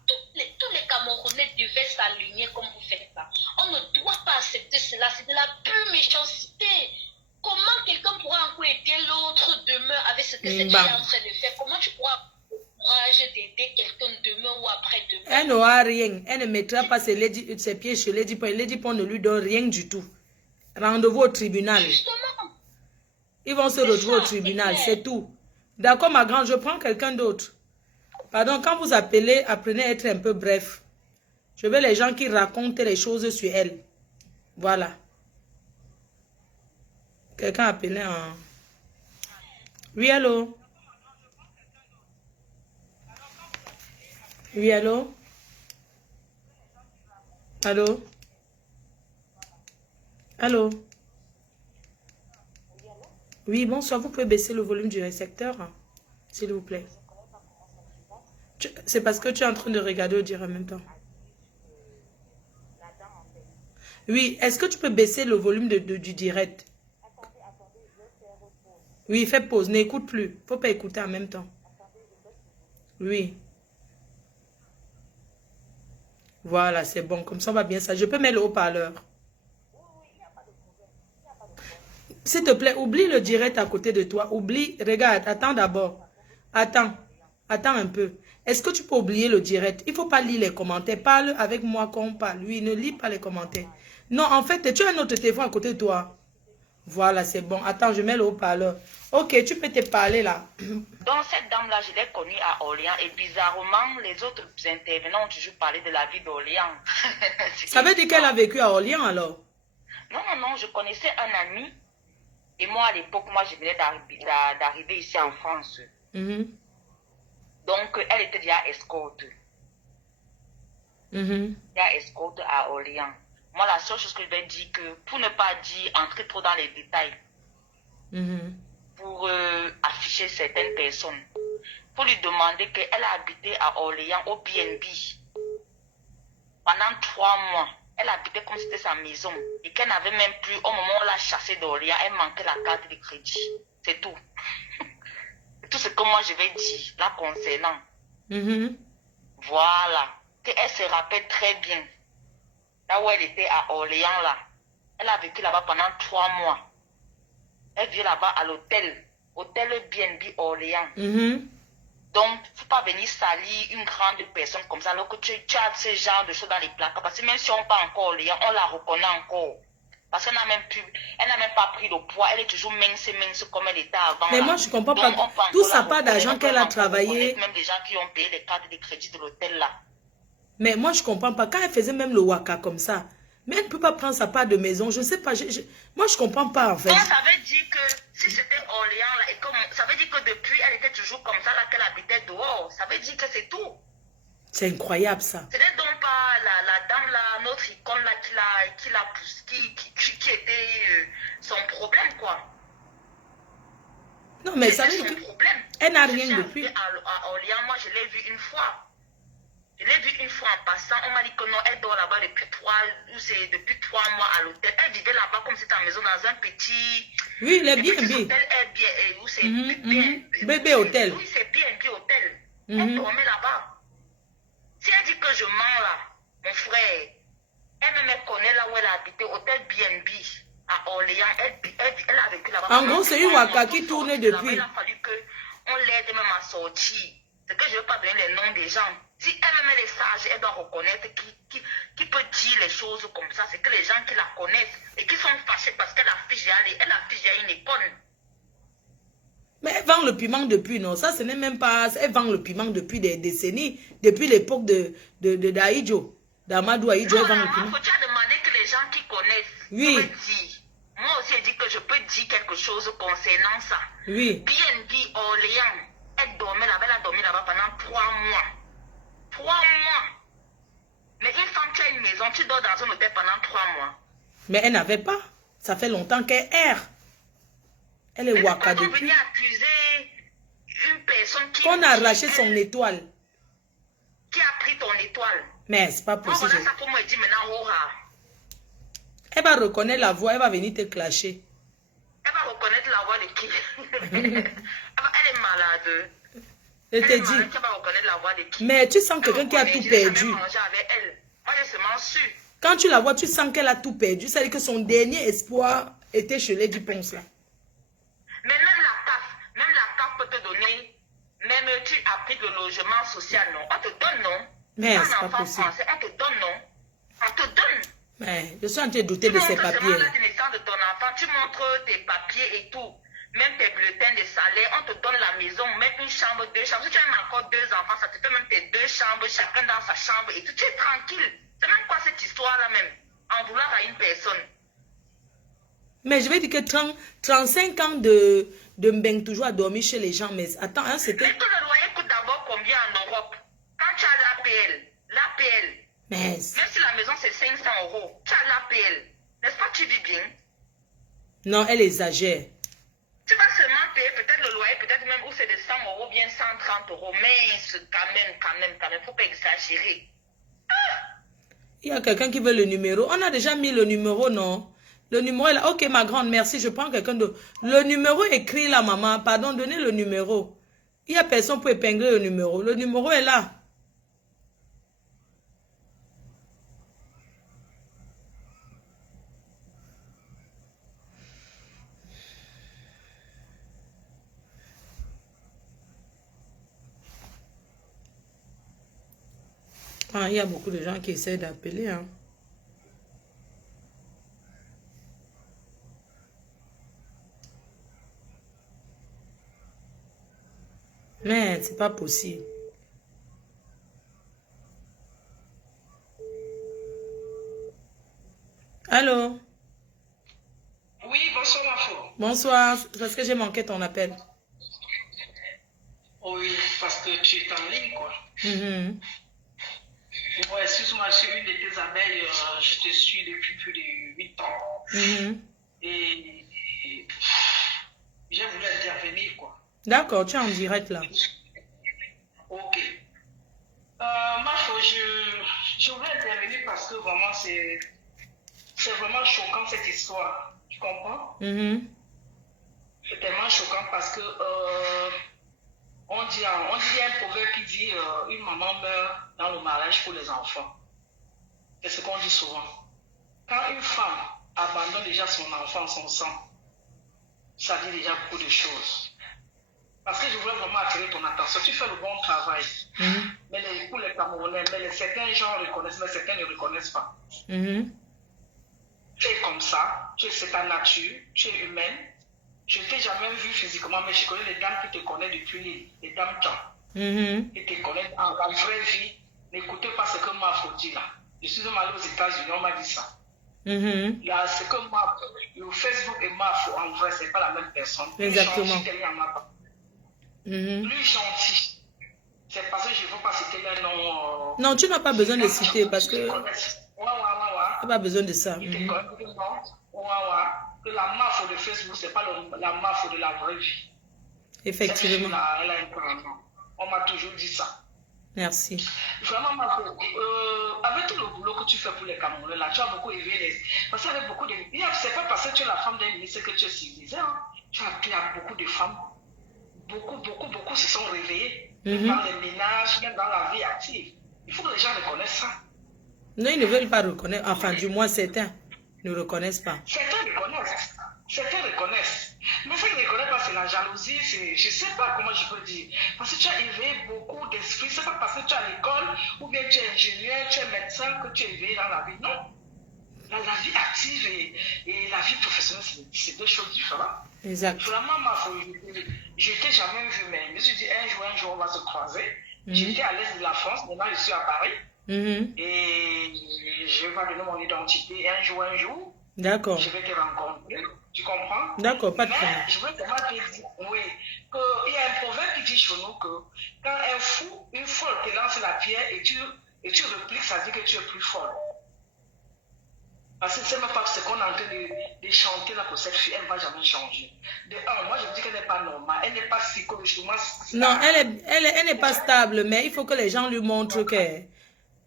Tous les Camerounais devaient s'aligner comme vous faites là. On ne doit pas accepter cela, c'est de la pure méchanceté. Comment quelqu'un pourra encore aider l'autre demain avec ce que cette fille est en train de faire? Comment tu pourras avoir le courage d'aider quelqu'un demain ou après-demain? Elle n'aura rien. Elle ne mettra pas ses pieds chez Lady Pon. Lady Pon ne lui donne rien du tout. Rendez-vous au tribunal. Justement. Ils vont se retrouver au tribunal, c'est tout. D'accord, ma grande, je prends quelqu'un d'autre. Pardon, quand vous appelez, apprenez à être un peu bref. Je veux les gens qui racontent les choses sur elle. Voilà. Quelqu'un appelé en... Oui, allô? Oui, allô? Allô? Allô? Oui, bonsoir, vous pouvez baisser le volume du récepteur, hein, s'il vous plaît. C'est parce que tu es en train de regarder au dire en même temps. Oui, est-ce que tu peux baisser le volume du direct? Oui, fais pause, n'écoute plus. Il ne faut pas écouter en même temps. Oui. Voilà, c'est bon, comme ça on va bien ça. Je peux mettre le haut-parleur. S'il te plaît, oublie le direct à côté de toi. Oublie, regarde, attends d'abord. Attends un peu. Est-ce que tu peux oublier le direct? Il ne faut pas lire les commentaires. Parle avec moi quand on parle. Oui, ne lis pas les commentaires. Non, en fait, tu as un autre téléphone à côté de toi. Voilà, c'est bon. Attends, je mets le haut-parleur. Ok, tu peux te parler là. Donc, cette dame-là, je l'ai connue à Orléans. Et bizarrement, les autres intervenants ont toujours parlé de la vie d'Orléans. Ça veut dire qu'elle a vécu à Orléans alors? Non, je connaissais un ami. Et moi, à l'époque, je venais d'arriver ici en France. Donc, elle était déjà escorte. Déjà escorte à Orléans. Moi, la seule chose que je vais dire, que pour ne pas entrer trop dans les détails, pour afficher certaines personnes, pour lui demander qu'elle a habité à Orléans au BNB pendant 3 mois. Elle habitait comme si c'était sa maison et qu'elle n'avait même plus, au moment où on l'a chassée d'Orléans, elle manquait la carte de crédit. C'est tout. Tout ce que moi je vais dire là concernant. Voilà. Qu'elle se rappelle très bien. Là où elle était à Orléans là. Elle a vécu là-bas pendant 3 mois. Elle vit là-bas à l'hôtel. Hôtel BNB Orléans. Donc, il ne faut pas venir salir une grande personne comme ça, alors que tu as ce genre de choses dans les placards. Parce que même si on ne parle encore Orléans, on la reconnaît encore. Parce qu'elle n'a même pas pris le poids. Elle est toujours mince comme elle était avant. Mais là. moi, je ne comprends Donc, pas. Tout ça part d'argent qu'elle a travaillé. Même des gens qui ont payé les cartes de crédit de l'hôtel là. Mais moi, je ne comprends pas. Quand elle faisait même le waka comme ça, mais elle ne peut pas prendre sa part de maison. Je ne sais pas. Moi, je ne comprends pas en fait. Donc, ça veut dire que si c'était Orléans là, et comme, ça veut dire que depuis, elle était toujours comme ça là, qu'elle habitait dehors. Ça veut dire que c'est tout. C'est incroyable ça. Ce n'est donc pas la dame là, notre icône là, qui était son problème quoi. Non, mais ça veut dire que elle n'a rien depuis. À Orléans, moi, je l'ai vue une fois. Je l'ai vue une fois en passant. On m'a dit que non, elle dort là-bas depuis 3 mois à l'hôtel. Elle vivait là-bas comme c'était en maison dans un petit... Oui, les B&B. Bébé hôtel. Oui, c'est B&B hôtel. Elle dormait là-bas. Si elle dit que je mens là, mon frère, elle me connaît là où elle a habité, hôtel B&B à Orléans. Elle a vécu là-bas. En gros, c'est une waka qui tourne depuis. Il a fallu qu'on l'aide même à sortir. C'est que je ne veux pas donner les noms des gens. Si elle-même elle est sage, elle doit reconnaître qui peut dire les choses comme ça. C'est que les gens qui la connaissent et qui sont fâchés parce qu'elle affiche à une école. Mais elle vend le piment depuis, non? Ça, ce n'est même pas... Elle vend le piment depuis des décennies. Depuis l'époque d'Aïdjo. D'Amadou Aïdjo, elle vend le piment. Il faut demander que les gens qui connaissent oui. peuvent dire. Moi aussi, je dis que je peux dire quelque chose concernant ça. Oui. BNB Orléans, elle dormait là-bas, elle a dormi là-bas pendant 3 mois. 3 mois. Mais une femme, tu as une maison, tu dors dans un hôtel pendant 3 mois. Mais elle n'avait pas. Ça fait longtemps qu'elle erre. Elle est waka depuis. On venait accuser une personne qui... Qu'on a arraché son étoile. Qui a pris ton étoile. Mais c'est pas possible. Moi, voilà ça pour moi, dit maintenant, oh, elle va reconnaître la voix, elle va venir te clasher. Elle va reconnaître la voix de qui? Elle est malade. Je te dis. Elle va reconnaître la voix de qui? Mais tu sens quelqu'un qui a tout perdu. Moi, j'ai seulement su. Quand tu la vois, tu sens qu'elle a tout perdu. C'est-à-dire que son dernier espoir était chez Lady Ponce là. Mais même la CAF peut te donner, même tu appliques le logement social, non? On te donne, non? Mais c'est pas possible. Français, on te donne, non? On te donne. Mais je suis en train de douter de ses papiers. Tu montres la naissance de ton enfant, tu montres tes papiers et tout. Même tes bulletins de salaire, on te donne la maison, même une chambre, 2 chambres. Si tu as encore 2 enfants, ça te fait même tes 2 chambres, chacun dans sa chambre et tout. Tu es tranquille. C'est même quoi cette histoire-là même? En vouloir à une personne. Mais je vais dire que 35 ans de Mbeng toujours à dormir chez les gens. Mais attends, hein, c'était... Mais que le loyer coûte d'abord combien en Europe? Quand tu as l'APL, mais... même si la maison c'est 500 €, tu as l'APL. N'est-ce pas, tu vis bien? Non, elle exagère. Tu vas seulement payer peut-être le loyer, peut-être même où c'est de 100 € ou bien 130 €. Mais quand même, il ne faut pas exagérer. Il y a quelqu'un qui veut le numéro. On a déjà mis le numéro, non? Le numéro est là. Ok, ma grande, merci. Je prends quelqu'un d'autre. Le numéro écrit là, maman. Pardon, donnez le numéro. Il n'y a personne pour épingler le numéro. Le numéro est là. Ah, il y a beaucoup de gens qui essaient d'appeler, hein. Mais c'est pas possible. Allô? Oui, bonsoir, ma fille. Bonsoir. Parce que j'ai manqué ton appel. Oui, parce que tu es en ligne, quoi. Mm-hmm. Ouais, excuse-moi, je suis une de tes abeilles. Je te suis depuis plus de 8 ans. Mm-hmm. Et j'ai voulu intervenir, quoi. D'accord, tu es en direct là. Ok. Ma fille, je voulais intervenir parce que vraiment, c'est vraiment choquant cette histoire. Tu comprends? Mm-hmm. C'est tellement choquant parce que on dit un proverbe qui dit une maman meurt dans le mariage pour les enfants. C'est ce qu'on dit souvent. Quand une femme abandonne déjà son enfant, son sang, ça dit déjà beaucoup de choses. Parce que je voulais vraiment attirer ton attention. Tu fais le bon travail. Mm-hmm. Mais pour les Camerounais, certains gens reconnaissent, mais certains ne reconnaissent pas. Mm-hmm. Tu es comme ça, c'est ta nature, tu es humaine. Je ne t'ai jamais vu physiquement, mais je connais les dames qui te connaissent depuis les dames temps. Mm-hmm. Qui te connaissent en vraie vie. N'écoutez pas ce que moi faut dire là. Je suis allé aux États-Unis, on m'a dit ça. Mm-hmm. Là, ce que moi, le Facebook et moi, en vrai, c'est pas la même personne. Exactement. Plus gentil. C'est parce que je ne veux pas citer les noms. Non, tu n'as pas besoin de citer parce que... Tu n'as pas besoin de ça. Que la mafia de Facebook, ce n'est pas la mafia de la vraie vie. Effectivement. Elle a un problème. On m'a toujours dit ça. Merci. Vraiment, Marco, avec tout le boulot que tu fais pour les Camerounais, là, tu as beaucoup élevé les... Parce qu'il y avait beaucoup de... C'est pas parce que tu es la femme d'un ministre que tu es civilisée. Hein. Tu as beaucoup de femmes. Beaucoup se sont réveillées. Même dans les ménages, même dans la vie active. Il faut que les gens reconnaissent ça. Non, ils ne veulent pas reconnaître. Enfin, du moins, certains ne reconnaissent pas. Certains reconnaissent. Mais ceux qui ne reconnaissent pas, c'est la jalousie, je ne sais pas comment je peux dire. Parce que tu as éveillé beaucoup d'esprit. Ce n'est pas parce que tu es à l'école ou bien tu es ingénieur, tu es médecin que tu es éveillé dans la vie. Non. La vie active et la vie professionnelle, c'est deux choses différentes. Exact. Vraiment, je n'étais jamais vu, mais je me suis dit, un jour, on va se croiser. J'étais à l'est de la France, maintenant je suis à Paris. Et je vais donner mon identité un jour. D'accord. Je vais te rencontrer. Tu comprends? D'accord, pas de problème. Mais je veux vraiment te dire, oui, qu'il y a un proverbe qui dit chez nous que quand un fou, une folle te lance la pierre et tu repliques, ça dit que tu es plus folle. Parce que c'est même pas ce qu'on est en train de chanter là pour cette fille, elle ne va jamais changer. De un, moi je me dis qu'elle n'est pas normale, elle n'est pas psychologiquement stable. Non, elle n'est pas stable, mais il faut que les gens lui montrent que...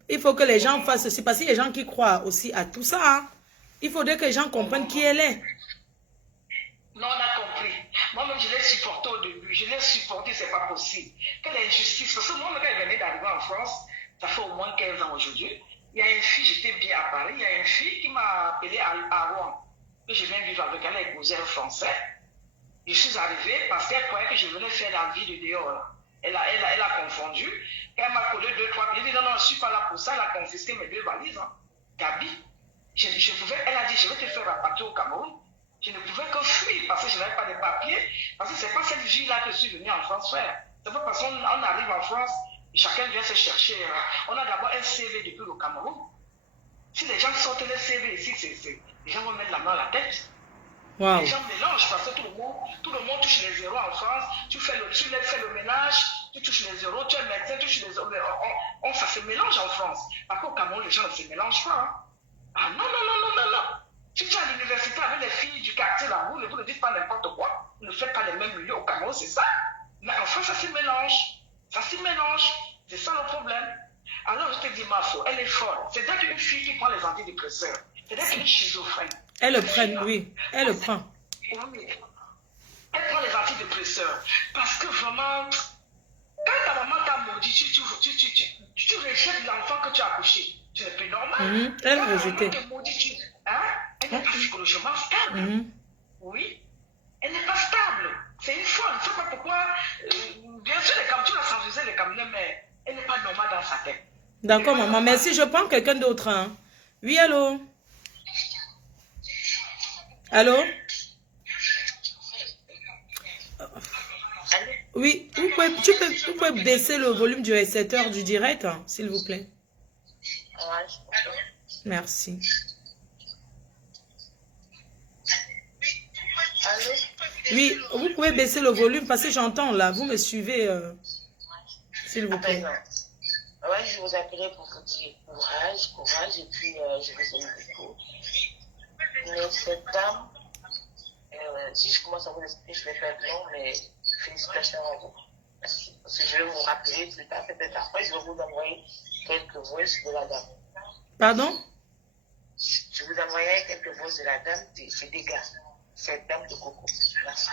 Il faut que les gens fassent ceci, parce qu'il y a des gens qui croient aussi à tout ça. Hein. Il faudrait que les gens comprennent qui elle est. Non, on a compris. Moi-même, je l'ai supporté au début. Je l'ai supporté, c'est pas possible. Quelle injustice. Parce que moi, quand elle venait d'arriver en France, ça fait au moins 15 ans aujourd'hui, il y a une fille, j'étais bien à Paris, il y a une fille qui m'a appelé à Rouen. Que je viens vivre avec elle, elle épousait un Français. Je suis arrivée parce qu'elle croyait que je venais faire la vie de dehors. Là. Elle a confondu. Elle m'a collé 2-3 billets. Elle dit non, je ne suis pas là pour ça. Elle a confisqué mes 2 valises. Hein. Gabi. Elle a dit, je vais te faire rapatrier au Cameroun. Je ne pouvais que fuir parce que je n'avais pas de papiers. Parce que ce n'est pas cette vie-là que je suis venue en France faire. C'est pas parce qu'on arrive en France, chacun vient se chercher. On a d'abord un CV depuis le Cameroun. Si les gens sortent le CV ici, les gens vont mettre la main à la tête. Wow. Les gens mélangent parce que tout le monde touche les zéros en France. Tu fais le ménage, tu touches les zéros, tu es médecin, tu touches les zéros. Ça se mélange en France. Par contre, au Cameroun, les gens ne se mélangent pas. Hein. Ah non. Si tu es à l'université avec les filles du quartier là, vous ne dites pas n'importe quoi. Vous ne faites pas les mêmes milieux au Cameroun, c'est ça. Mais en France, ça se mélange. C'est ça le problème. Alors, je te dis, ma foi, elle est folle. C'est d'être une fille qui prend les antidépresseurs. C'est d'être une schizophrène. Elle le prend, oui. Elle le prend. Oui. Elle prend les antidépresseurs. Parce que vraiment, quand ta maman t'a maudit, tu rejettes l'enfant que tu as accouché. C'est un peu normal. Elle rejetait. Elle n'est pas psychologiquement stable. Oui. Elle n'est pas stable. C'est une folle. Je ne sais pas pourquoi. Bien sûr, tu l'as sensibilisé les Camerounais, mais elle n'est pas normale dans sa tête. D'accord, maman. Merci. Je prends quelqu'un d'autre. Hein. Oui, allô? Allô? Oui, tu peux baisser le volume du récepteur du direct, hein, s'il vous plaît. Merci. Oui, vous pouvez baisser le volume parce que j'entends là. Vous me suivez, s'il vous plaît. Oui, je vous appelais pour vous dire courage, et puis je vous aime beaucoup. Mais cette dame, si je commence à vous expliquer, je vais faire long, mais félicitations à vous. Merci. Parce que je vais vous rappeler plus tard, peut-être après, je vais vous envoyer quelques voix de la dame. Pardon? Je vous envoyerai quelques voix de la dame, c'est des gars. Cette dame de coco. Merci.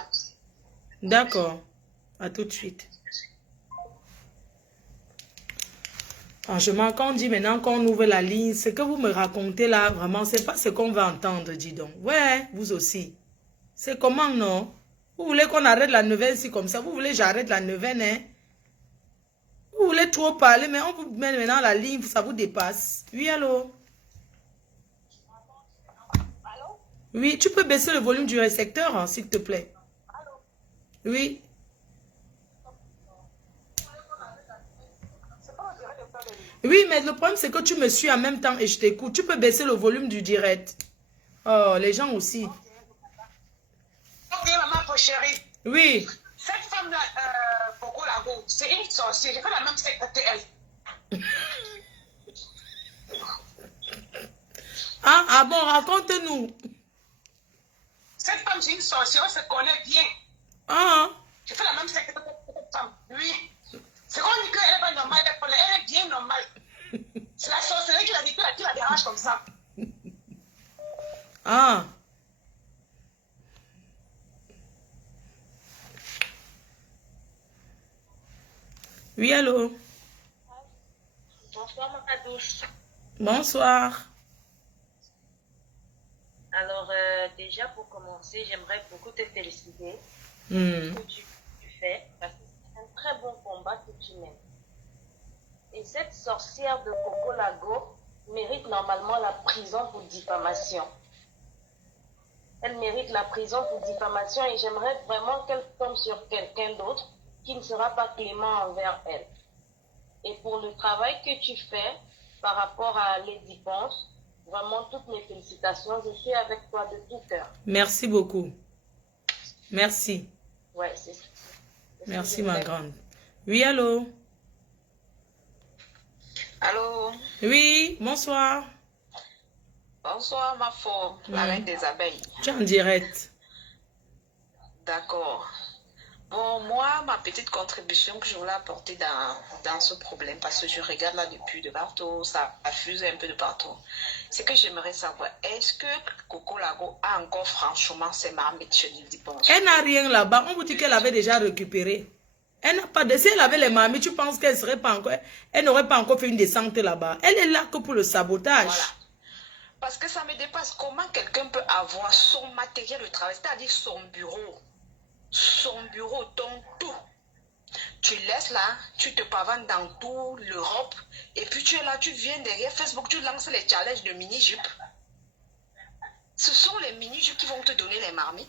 D'accord. À tout de suite. Franchement, quand on dit maintenant qu'on ouvre la ligne, ce que vous me racontez là, vraiment, c'est pas ce qu'on va entendre, dis donc. Ouais, vous aussi. C'est comment, non? Vous voulez qu'on arrête la neuvaine ici comme ça? Vous voulez que j'arrête la neuvaine, hein? Vous voulez trop parler, mais on vous met maintenant la ligne, ça vous dépasse. Oui, allô? Oui, tu peux baisser le volume du récepteur, hein, s'il te plaît. Oui. Oui, mais le problème, c'est que tu me suis en même temps et je t'écoute. Tu peux baisser le volume du direct. Oh, les gens aussi. Ok, maman, chérie. Oui. Cette femme-là, Coco Lago, c'est une sorcière. J'ai fait la même secte que elle. Ah bon, raconte-nous. Cette femme, c'est une sorcière, on se connaît bien. Ah. J'ai fait la même secte que cette femme. Oui. C'est qu'on dit qu'elle n'est pas normale, elle est bien normale. C'est la sorcellerie qui la dérange comme ça. Ah. Oui, allô? Bonsoir, ma douce. Bonsoir. Alors, déjà, pour commencer, j'aimerais beaucoup te féliciter que tu fais, parce que c'est un très bon combat que tu mènes. Et cette sorcière de Coco Lago mérite normalement la prison pour diffamation. Elle mérite la prison pour diffamation et j'aimerais vraiment qu'elle tombe sur quelqu'un d'autre qui ne sera pas clément envers elle. Et pour le travail que tu fais par rapport à Lady Ponce, vraiment toutes mes félicitations. Je suis avec toi de tout cœur. Merci beaucoup. Merci. Ouais, c'est ça. Merci, ma grande. Oui, allô? Allô? Oui, bonsoir. Bonsoir, ma femme, la reine des abeilles. Tu es en direct. D'accord. Bon, moi, ma petite contribution que je voulais apporter dans ce problème, parce que je regarde là depuis de partout, ça fuse un peu de partout, c'est que j'aimerais savoir, est-ce que Coco Lago a encore franchement ses marmites chez Lady Ponce? Elle n'a rien là-bas. On vous dit qu'elle avait déjà récupéré. Elle n'a pas de... Si elle avait les marmites, tu penses qu'elle serait pas encore... Elle n'aurait pas encore fait une descente là-bas. Elle est là que pour le sabotage. Voilà. Parce que ça me dépasse. Comment quelqu'un peut avoir son matériel de travail, c'est-à-dire son bureau, ton tout. Tu laisses là, tu te pavanes dans toute l'Europe, et puis tu es là, tu viens derrière Facebook, tu lances les challenges de mini-jupes. Ce sont les mini-jupes qui vont te donner les marmites.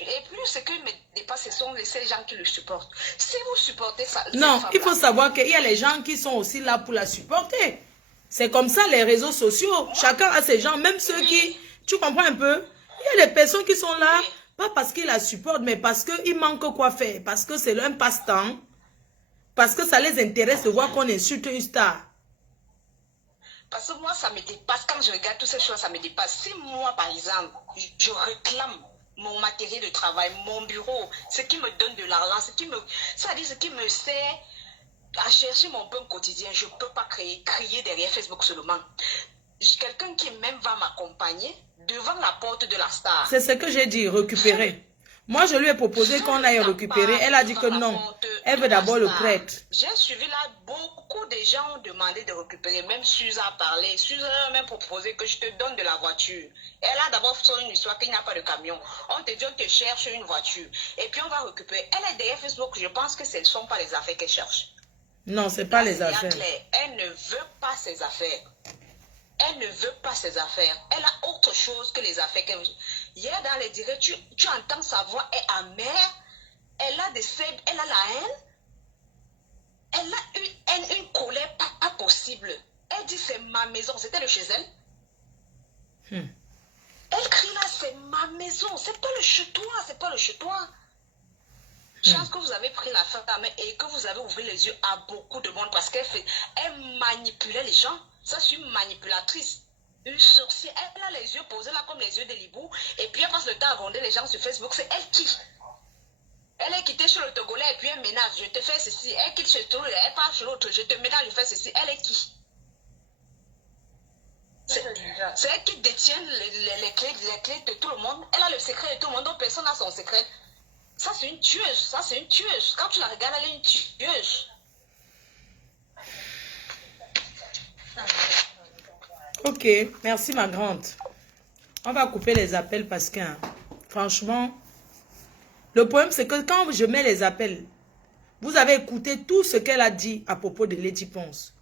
Et plus ce que me dépasse, ce sont ces gens qui le supportent. Si vous supportez ça... Non, il faut savoir qu'il y a les gens qui sont aussi là pour la supporter. C'est comme ça les réseaux sociaux. Chacun a ses gens, même ceux qui... Tu comprends un peu? Il y a des personnes qui sont là, pas parce qu'ils la supportent, mais parce qu'il manque quoi faire. Parce que c'est un passe-temps. Parce que ça les intéresse de voir qu'on insulte une star. Parce que moi, ça me dépasse. Quand je regarde toutes ces choses, ça me dépasse. Si moi, par exemple, je réclame mon matériel de travail, mon bureau, ce qui me donne de l'argent, ce qui me sert à chercher mon pain quotidien, je ne peux pas crier derrière Facebook seulement. Quelqu'un qui même va m'accompagner devant la porte de la star. C'est ce que j'ai dit, récupérer. Moi, je lui ai proposé qu'on aille récupérer. Elle a dit que non. Elle veut d'abord le prêtre. J'ai suivi là, beaucoup de gens ont demandé de récupérer. Même Suze a parlé. Suze a même proposé que je te donne de la voiture. Elle a d'abord fait une histoire qu'il n'y a pas de camion. On te dit, on te cherche une voiture. Et puis on va récupérer. Elle est derrière Facebook. Je pense que ce ne sont pas les affaires qu'elle cherche. Non, ce n'est pas les affaires. Elle ne veut pas ses affaires. Elle ne veut pas ses affaires. Elle a autre chose que les affaires. Hier, dans les directs, tu entends sa voix est amère. Elle a la haine. Elle a une colère pas possible. Elle dit c'est ma maison. C'était de chez elle. Elle crie là, c'est ma maison. C'est pas le chez toi. C'est pas le chez toi. Je pense que vous avez pris la femme à main et que vous avez ouvert les yeux à beaucoup de monde parce qu'elle manipulait les gens. Ça, c'est une manipulatrice. Une sorcière. Elle a les yeux posés là comme les yeux de l'hibou. Et puis elle passe le temps à gronder les gens sur Facebook. C'est elle qui. Elle est quittée chez le Togolais et puis elle ménage. Je te fais ceci. Elle quitte chez toi. Elle part chez l'autre. Je te ménage, je fais ceci. Elle est qui? C'est elle qui détient les clés de tout le monde. Elle a le secret de tout le monde. Donc personne n'a son secret. Ça, c'est une tueuse. Ça, c'est une tueuse. Quand tu la regardes, elle est une tueuse. Ok, merci ma grande. On va couper les appels parce que, franchement, le problème c'est que quand je mets les appels, vous avez écouté tout ce qu'elle a dit à propos de Lady Ponce.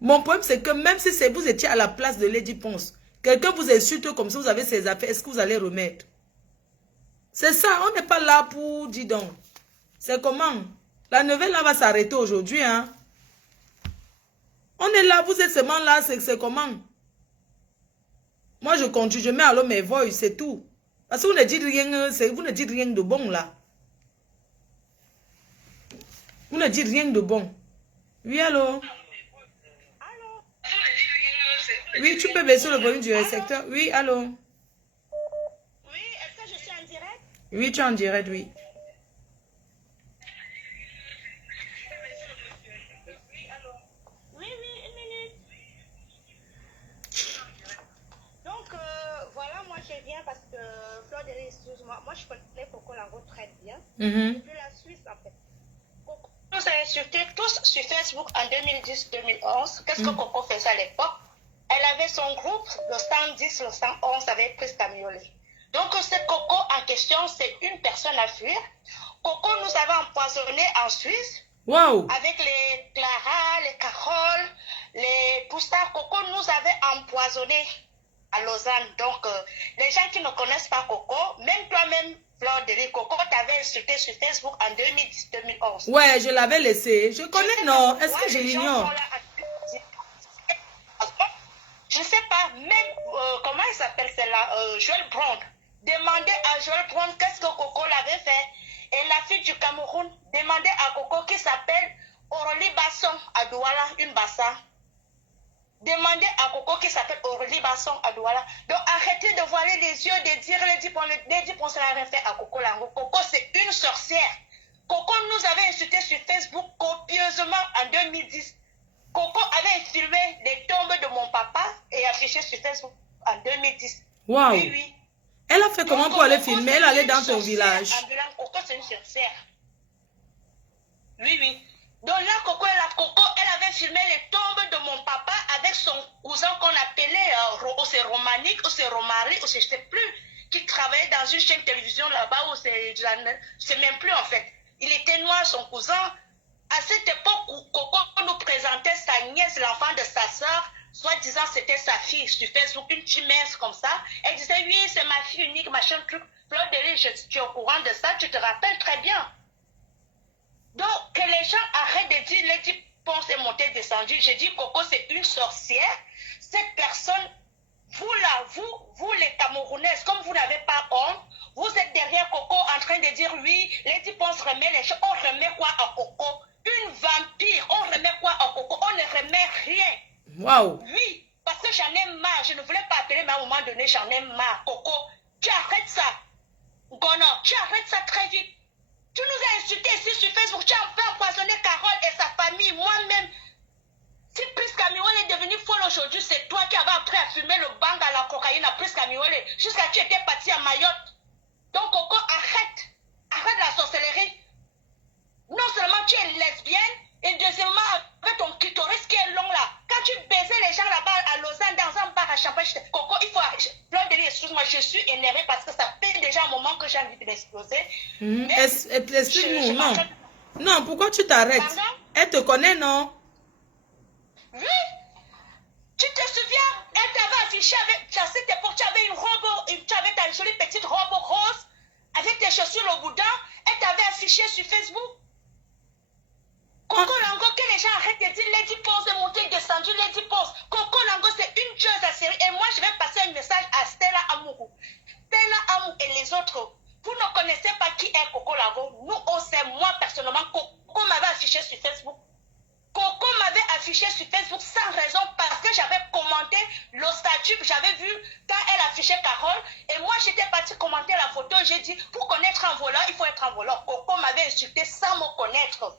Mon problème c'est que même si vous étiez à la place de Lady Ponce, quelqu'un vous insulte comme ça, vous avez ses affaires, est-ce que vous allez remettre? C'est ça, on n'est pas là pour dire donc. C'est comment? La nouvelle là va s'arrêter aujourd'hui, hein? On est là, vous êtes seulement là, c'est comment? Moi, je continue, je mets alors mes voix, c'est tout. Parce que vous ne dites rien de bon, là. Vous ne dites rien de bon. Oui, allô? Oui, tu peux baisser le volume du récepteur. Oui, allô? Oui, est-ce que je suis en direct? Oui, tu es en direct, oui. Parce que Florderie, excuse-moi, moi je connais Coco Lago très bien. Depuis la Suisse en fait. Coco nous a insultés tous sur Facebook en 2010-2011. Qu'est-ce que Coco faisait à l'époque? Elle avait son groupe, le 110, le 111 avec Chris Camiolet. Donc, cette Coco en question, c'est une personne à fuir. Coco nous avait empoisonné en Suisse. Wow. Avec les Clara, les Carole, les Poustards. Coco nous avait empoisonné à Lausanne. Donc, les gens qui ne connaissent pas Coco, même toi-même, Fleur de Lis, Coco t'avait insulté sur Facebook en 2010-2011. Ouais, je l'avais laissé. Je connais, non. Est-ce que je l'ignore? Je ne sais pas, même, comment il s'appelle celle-là, Joël Brown. Demandez à Joël Brown qu'est-ce que Coco l'avait fait. Et la fille du Cameroun demandait à Coco qui s'appelle Aurélie Basson à Douala, une Bassa. Demandez à Coco qui s'appelle Aurélie Basson à Douala. Donc arrêtez de voiler les yeux, de dire les dipons n'a rien fait à Coco Lango. Coco c'est une sorcière. Coco nous avait insulté sur Facebook copieusement en 2010. Coco avait filmé les tombes de mon papa et affiché sur Facebook en 2010. Wow. Oui, oui. Elle a fait comment pour aller filmer? Elle allait dans ton village. Coco, c'est une sorcière. Oui, oui. Donc là, Coco, elle avait filmé les tombes de mon papa avec son cousin qu'on appelait c'est Romanique, ou c'est Romari, ou je ne sais plus, qui travaillait dans une chaîne de télévision là-bas, ou c'est, je ne sais même plus en fait. Il était noir, son cousin. À cette époque où Coco nous présentait sa nièce, l'enfant de sa soeur, soi-disant c'était sa fille sur Facebook, une fille mince comme ça. Elle disait oui, c'est ma fille unique, machin truc. Fleur de Lis, tu es au courant de ça, tu te rappelles très bien. Donc que les gens arrêtent de dire les types pensent et monter descendu. J'ai dit Coco c'est une sorcière. Cette personne, vous là, vous les Camerounaises, comme vous n'avez pas honte, vous êtes derrière Coco en train de dire oui, les types on se remet les choses. On remet quoi à Coco? Une vampire, on remet quoi à Coco? On ne remet rien. Waouh. Oui, parce que j'en ai marre. Je ne voulais pas appeler, mais à un moment donné, j'en ai marre. Coco, tu arrêtes ça. Gono, tu arrêtes ça très vite. Tu nous as insultés ici sur Facebook. Tu as fait empoisonner Carole et sa famille. Moi-même, si Pris Camiole est devenu folle aujourd'hui, c'est toi qui avais appris à fumer le bang à la cocaïne à Pris Camiole jusqu'à ce que tu étais parti à Mayotte. Donc, Coco, arrête. Arrête la sorcellerie. Non seulement tu es lesbienne, et deuxièmement, avec ton clitoris qui est long là, quand tu baisais les gens là-bas à Lausanne dans un bar à Champagne, Coco, il faut arrêter. Fleur de Lis, excuse-moi, je suis énervée parce que ça fait déjà un moment que j'ai envie de m'exploser. Explique-nous, non. Non, pourquoi tu t'arrêtes? Elle te connaît, non? Oui. Tu te souviens, elle t'avait affiché à cette époque, tu avais une robe, tu avais ta jolie petite robe rose avec tes chaussures au boudin, elle t'avait affiché sur Facebook. Coco Lango, que les gens arrêtent de dire Lady Pose de monter descendu, Lady Pose. Coco Lango, c'est une tueuse à série. Et moi, je vais passer un message à Stella Amourou. Stella Amourou et les autres. Vous ne connaissez pas qui est Coco Lango. Nous, on sait, moi, personnellement, Coco m'avait affiché sur Facebook. Coco m'avait affiché sur Facebook sans raison parce que j'avais commenté le statut, j'avais vu quand elle affichait Carole. Et moi, j'étais partie commenter la photo. J'ai dit, pour connaître un voleur, il faut être un voleur. Coco m'avait insulté sans me connaître.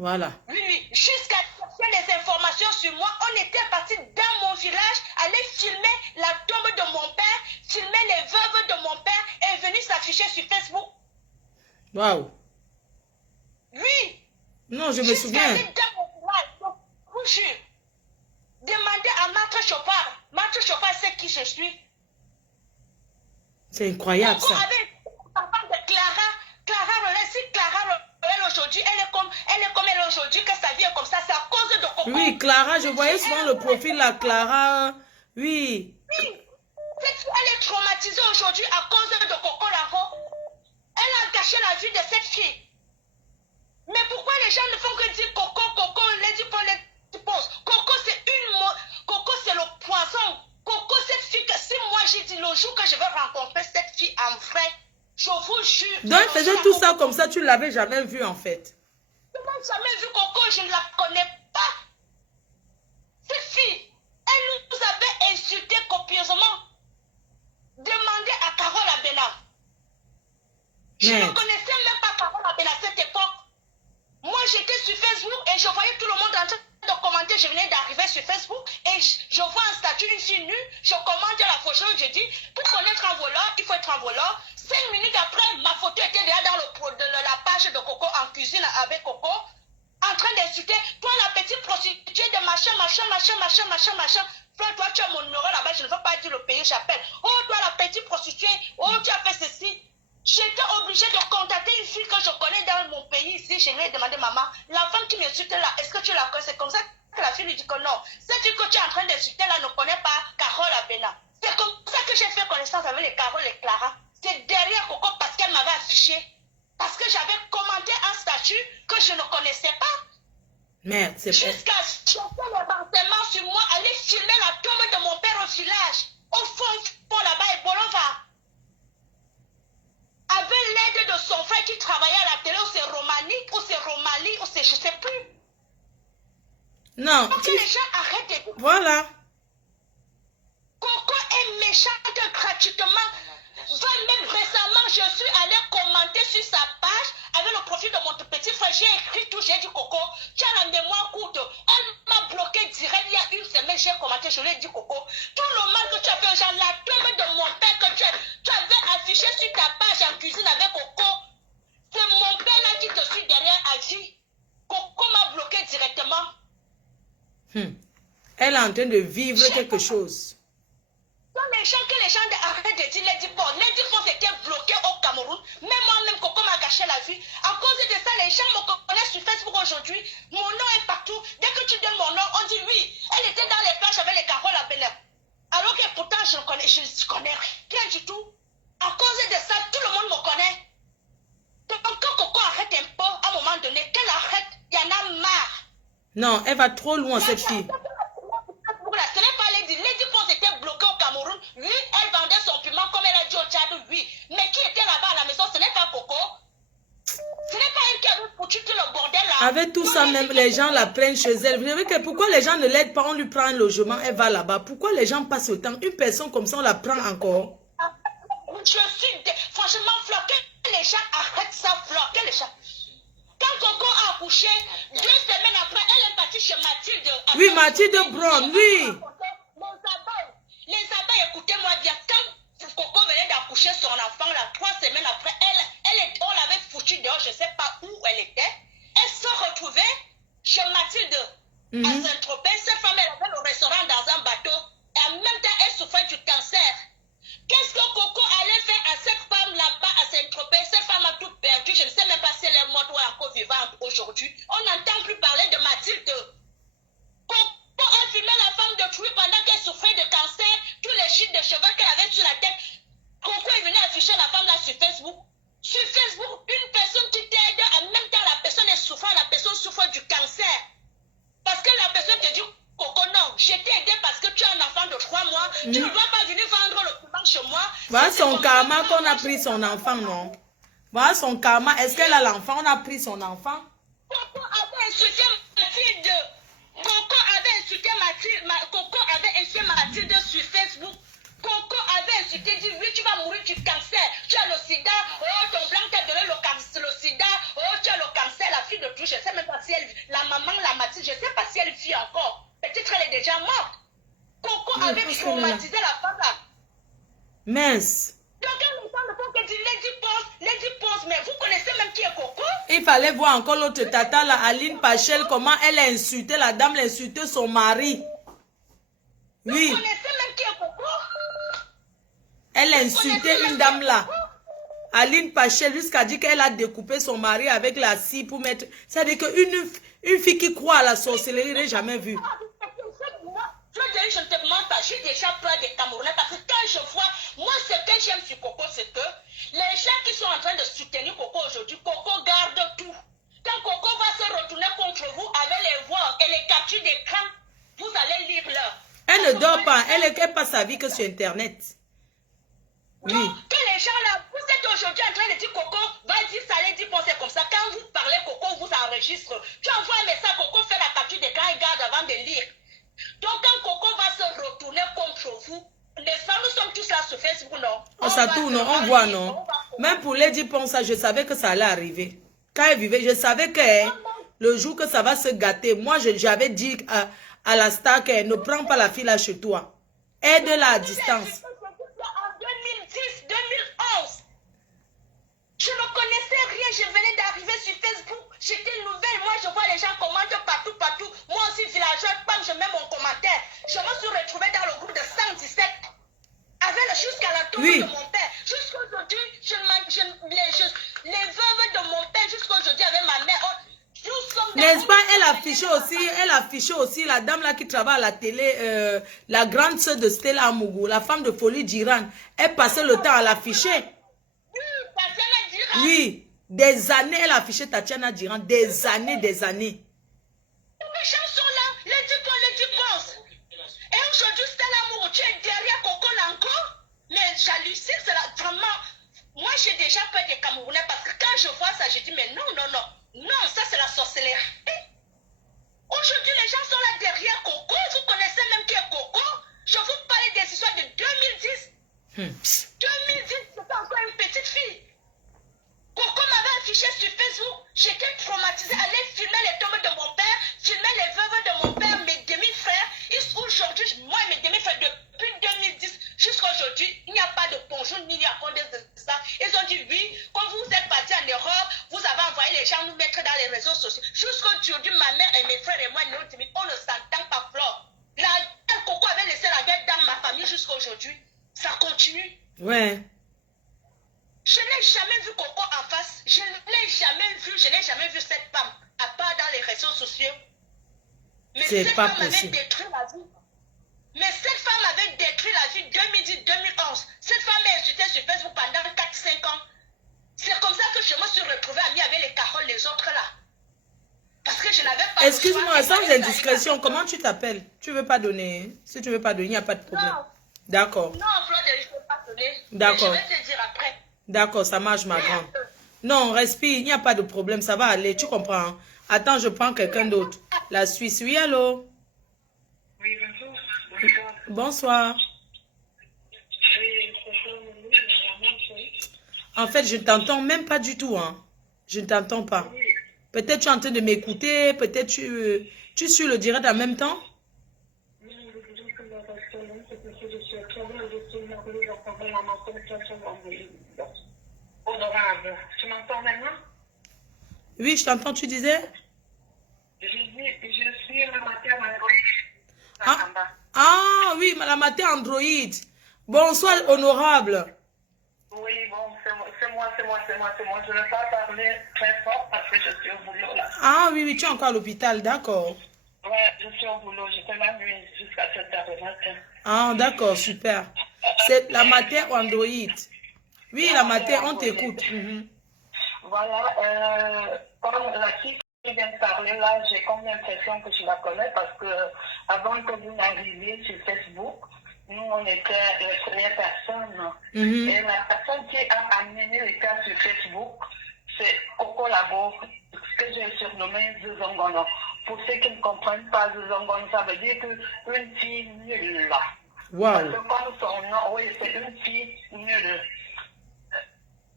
Voilà. Oui, oui. Jusqu'à chercher les informations sur moi, on était parti dans mon village, aller filmer la tombe de mon père, filmer les veuves de mon père et venir s'afficher sur Facebook. Waouh. Oui. Non, je me souviens. Dans mon village, je vous jure. Demandez à Maître Chopard. Maître Chopard sait qui je suis. C'est incroyable ça. Avec papa de Clara, si Clara aujourd'hui, elle est comme elle est aujourd'hui, que sa vie est comme ça, c'est à cause de Coco. Oui, Clara, je voyais souvent le profil là, Clara. Oui. Oui. Elle est traumatisée aujourd'hui à cause de Coco Lango. Elle a gâché la vie de cette fille. Mais pourquoi les gens ne font que dire Coco, Coco, Lady Paul, Lady Pose? Coco, Coco, c'est le poison. Coco, cette fille, que si moi j'ai dit le jour que je vais rencontrer cette fille en vrai, je vous jure. Donc elle faisait tout ça comme ça, tu ne l'avais jamais vu en fait. Je n'ai jamais vu Coco, je ne la connais pas. Cette fille, elle nous avait insulté copieusement. Demandez à Carole Abena. Je ne connaissais même pas Carole Abena à cette époque. Moi, j'étais sur Facebook et je voyais tout le monde en train de commenter. Je venais d'arriver sur Facebook et je vois un statut, une fille nue. Je commente la photo. Je dis, pour connaître un voleur, il faut être un voleur. 5 minutes après, ma photo était déjà dans la page de Coco en cuisine avec Coco. En train d'insulter, toi la petite prostituée de machin. toi, tu as mon numéro là-bas, je ne veux pas dire le pays, j'appelle. Oh, toi, la petite prostituée, oh, tu as fait ceci. J'étais obligée de contacter une fille que je connais dans mon pays ici. Je lui ai demandé, maman, la femme qui m'insulte là, est-ce que tu la connais? C'est comme ça que la fille lui dit que non. Cette fille que tu es en train d'insulter là ne connaît pas Carole Abena. C'est comme ça que j'ai fait connaissance avec les Carole et Clara. C'est derrière Coco parce qu'elle m'avait affiché. Parce que j'avais commenté un statut que je ne connaissais pas. Merde, c'est pas... Jusqu'à chercher les renseignements sur moi, aller filmer la tombe de mon père au village. Au fond là-bas, et Bolova. Avec l'aide de son frère qui travaillait à la télé, ou c'est Romanique, ou c'est Romalie, ou c'est je ne sais plus. Non. Pour que les gens arrêtent de dire. Voilà. Coco est méchante gratuitement. Même récemment, je suis allée commenter sur sa page avec le profil de mon petit frère. J'ai écrit tout, j'ai dit Coco, tu as la mémoire courte. Elle m'a bloqué direct il y a une semaine, j'ai commenté, je lui ai dit Coco, tout le mal que tu as fait, genre la tombe de mon père que tu avais affiché sur ta page en cuisine avec Coco. C'est mon père là qui te suit derrière agi. Coco m'a bloqué directement. Elle est en train de vivre quelque chose. Que les gens arrêtent de dire les dipons étaient bloqués au Cameroun. Même moi-même, Coco m'a gâché la vie. À cause de ça, les gens me connaissent sur Facebook aujourd'hui. Mon nom est partout. Dès que tu donnes mon nom, on dit oui. Elle était dans les plages avec les Carole à Bénin. Alors que pourtant, je ne connais rien du tout. À cause de ça, tout le monde me connaît. Donc quand Coco arrête un peu, à un moment donné, qu'elle arrête, il y en a marre. Non, elle va trop loin, cette fille. Ce n'est pas Lady. Lady Ponce était bloquée au Cameroun. Oui, elle vendait son piment comme elle a dit au Tchad, oui. Mais qui était là-bas à la maison, ce n'est pas Coco. Ce n'est pas elle qui avait foutu tout le bordel là. Avec tout ça, même les gens la prennent chez elle. Vous savez que pourquoi les gens ne l'aident pas, on lui prend un logement, elle va là-bas. Pourquoi les gens passent le temps? Une personne comme ça, on la prend encore. Je suis... Franchement, Fleur, que les gens arrêtent ça, Fleur, que les gens... Quand Coco a accouché, 2 semaines après, elle est partie chez Mathilde. Oui, Mathilde Brown, oui. Les abeilles, écoutez-moi bien, quand Coco venait d'accoucher son enfant, là, 3 semaines après, on l'avait foutue dehors, je ne sais pas où elle était. Elle se retrouvait chez Mathilde à Saint-Tropez. Cette femme, elle avait le restaurant dans un bateau. Et en même temps, elle souffrait du cancer. Qu'est-ce que Coco allait faire à cette femme là-bas à Saint-Tropez? Cette femme a tout perdu. Je ne sais même pas si elle est morte ou encore vivante aujourd'hui. On n'entend plus parler de Mathilde. Coco a filmé la femme de Trouy pendant qu'elle souffrait de cancer. Tous les chiffres de cheveux qu'elle avait sur la tête. Coco est venu afficher la femme là sur Facebook. Sur Facebook, une personne qui t'aide, en même temps la personne est souffrant, la personne souffre du cancer. Parce que la personne te dit, Coco, non, je t'ai aidé parce que tu as un enfant de 3 mois. Tu ne dois pas venir vendre le piment chez moi. Voilà son karma qu'on a pris son enfant, non? Voilà son karma. Est-ce qu'elle a l'enfant? On a pris son enfant. Coco avait insulté Mathilde. Coco avait insulté Mathilde sur Facebook. Coco avait insulté, dit oui, tu vas mourir du cancer. Tu as le sida. Oh, ton blanc t'a donné le sida. Oh, tu as le cancer. La fille de tout, je ne sais même pas si elle, la maman, la Mathilde, je ne sais pas si elle vit encore. Peut-être elle est déjà morte. Coco avait traumatisé la femme là. Mince. Donc, les gens ne font que dire Lady Ponce, mais vous connaissez même qui est Coco? Il fallait voir encore l'autre tata, là, Aline Pachel, comment elle a insulté, la dame l'a insulté son mari. Oui. Vous connaissez même qui est Coco? Elle a insulté une dame là. Aline Pachel, jusqu'à dire qu'elle a découpé son mari avec la scie pour mettre... C'est-à-dire qu'une fille qui croit à la sorcellerie n'est jamais vue. Je ne te demande pas, j'ai déjà peur des Camerounais parce que quand je vois, moi ce que j'aime sur Coco, c'est que les gens qui sont en train de soutenir Coco aujourd'hui, Coco garde tout. Quand Coco va se retourner contre vous avec les voix et les captures d'écran, vous allez lire là. Elle ne dort pas, elle passe sa vie que sur Internet. Oui. Donc, que les gens là, vous êtes aujourd'hui en train de dire Coco, vas-y, ça allait dire, bon, c'est comme ça. Quand vous parlez, Coco vous enregistre. Tu envoies un message, Coco fait la capture d'écran et garde avant de lire. Donc, quand Coco va se retourner contre vous, nous sommes tous là sur Facebook, non? On s'atourne, on voit, non? Même pour Lady Ponce, je savais que ça allait arriver. Quand elle vivait, je savais que le jour que ça va se gâter, moi, j'avais dit à la star qu'elle ne prend pas la fille là chez toi. Aide-la à distance. En 2010, 2011, je ne connaissais rien, je venais d'arriver sur Facebook, j'étais nouvelle, moi je vois les gens commentent partout. Moi aussi, villageois, quand je mets mon commentaire, je me suis retrouvée affichait aussi la dame là qui travaille à la télé, la grande sœur de Stella Amougou, la femme de Folie d'Iran. Elle passait le temps à l'afficher. Oui, Tatiana Diran. Oui, des années, elle affichait Tatiana Diran, des années. Les gens sont là, les dépenses. Et aujourd'hui, Stella Amougou, tu es derrière Coco Lango. Mais j'hallucine, c'est vraiment... Moi, j'ai déjà peur des Camerounais parce que quand je vois ça, je dis, mais non, ça c'est la sorcellerie. Aujourd'hui, les gens sont là derrière Coco. Vous connaissez même qui est Coco. Je vous parlais des histoires de 2010. 2010, c'était encore une petite fille. Coco m'avait affiché sur Facebook. J'étais traumatisée. Aller filmer les tombes de mon père, filmer les veuves de mon père, mes demi-frères. Aujourd'hui, moi et mes demi-frères, depuis 2010 jusqu'à aujourd'hui, il n'y a pas de bonjour ni à fond de ça. Ils ont dit oui, quand vous êtes partis en Europe, vous avez envoyé les gens nous mettre dans les réseaux sociaux. Jusqu'aujourd'hui, ma mère et mes frères et moi, on ne s'entend pas, Flore. La guerre, Coco avait laissé la guerre dans ma famille jusqu'à aujourd'hui. Ça continue. Ouais. Je n'ai jamais vu Coco en face. Je n'ai jamais vu cette femme, à part dans les réseaux sociaux. Mais cette femme avait détruit la vie. Mais cette femme avait détruit la vie 2010-2011. Cette femme m'a insulté sur Facebook pendant 4-5 ans. C'est comme ça que je me suis retrouvée amie avec les Carole, les autres là. Parce que je n'avais pas... Excuse-moi, sans indiscrétion, comment tu t'appelles? Tu veux pas donner? Si tu veux pas donner, il n'y a pas de problème. D'accord. Non, Flore, je ne peux pas donner. D'accord. Je vais te dire après. D'accord, ça marche, ma grande. Non, respire, il n'y a pas de problème, ça va aller, tu comprends. Hein? Attends, je prends quelqu'un d'autre. La Suisse, oui, allô? Oui, bonjour. Bonsoir. Oui, en fait, je ne t'entends même pas du tout. Hein. Je ne t'entends pas. Peut-être tu es en train de m'écouter, peut-être tu suis le direct en même temps. Tu m'entends maintenant? Oui, je t'entends, tu disais? Je suis la matière Android. Ah oui, la matière Android. Bonsoir, honorable. Oui, bon, c'est moi. Je ne vais pas parler très fort parce que je suis au boulot là. Ah oui, tu es encore à l'hôpital, d'accord. Ouais, je suis au boulot. Je fais la nuit jusqu'à 7h du matin. Ah, d'accord, super. C'est la matière Android. Oui, la matière, on t'écoute. Voilà, comme la fille qui vient de parler là, j'ai comme l'impression que je la connais parce que avant que vous n'arriviez sur Facebook, nous on était les premières personnes. Et la personne qui a amené les cas sur Facebook, c'est Coco Labo, que j'ai surnommé Zuzongono. Pour ceux qui ne comprennent pas, Zuzongono, ça veut dire qu'une fille nulle là. Wow. Parce que comme son nom, oui, c'est une fille nulle.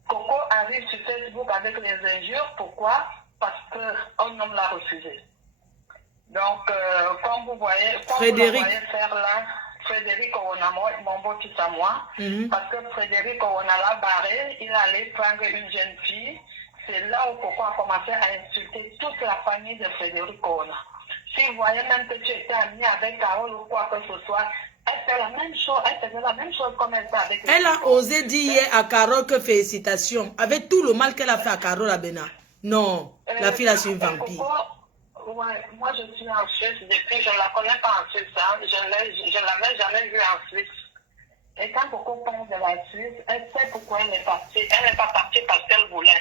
Coco arrive sur Facebook avec les injures. Pourquoi? Parce qu'un homme l'a refusé. Donc, comme vous voyez, Frédéric. Vous voyez faire là, Frédéric Oonamo, mon beau fils à moi, parce que Frédéric Oona l'a barré, il allait prendre une jeune fille. C'est là où Coco a commencé à insulter toute la famille de Frédéric Oona. Si vous voyez même que tu étais amie avec Carole ou quoi que ce soit, elle faisait la même chose comme elle fait avec elle a osé dire hier à Carole que félicitations, avec tout le mal qu'elle a fait à Carole Abena. Non, la fille a su une vampire. Ouais, moi je suis en Suisse depuis, je ne la connais pas en Suisse, hein. Je ne l'avais jamais vue en Suisse. Et quand Coco parle de la Suisse, elle sait pourquoi elle est partie. Elle n'est pas partie parce qu'elle voulait.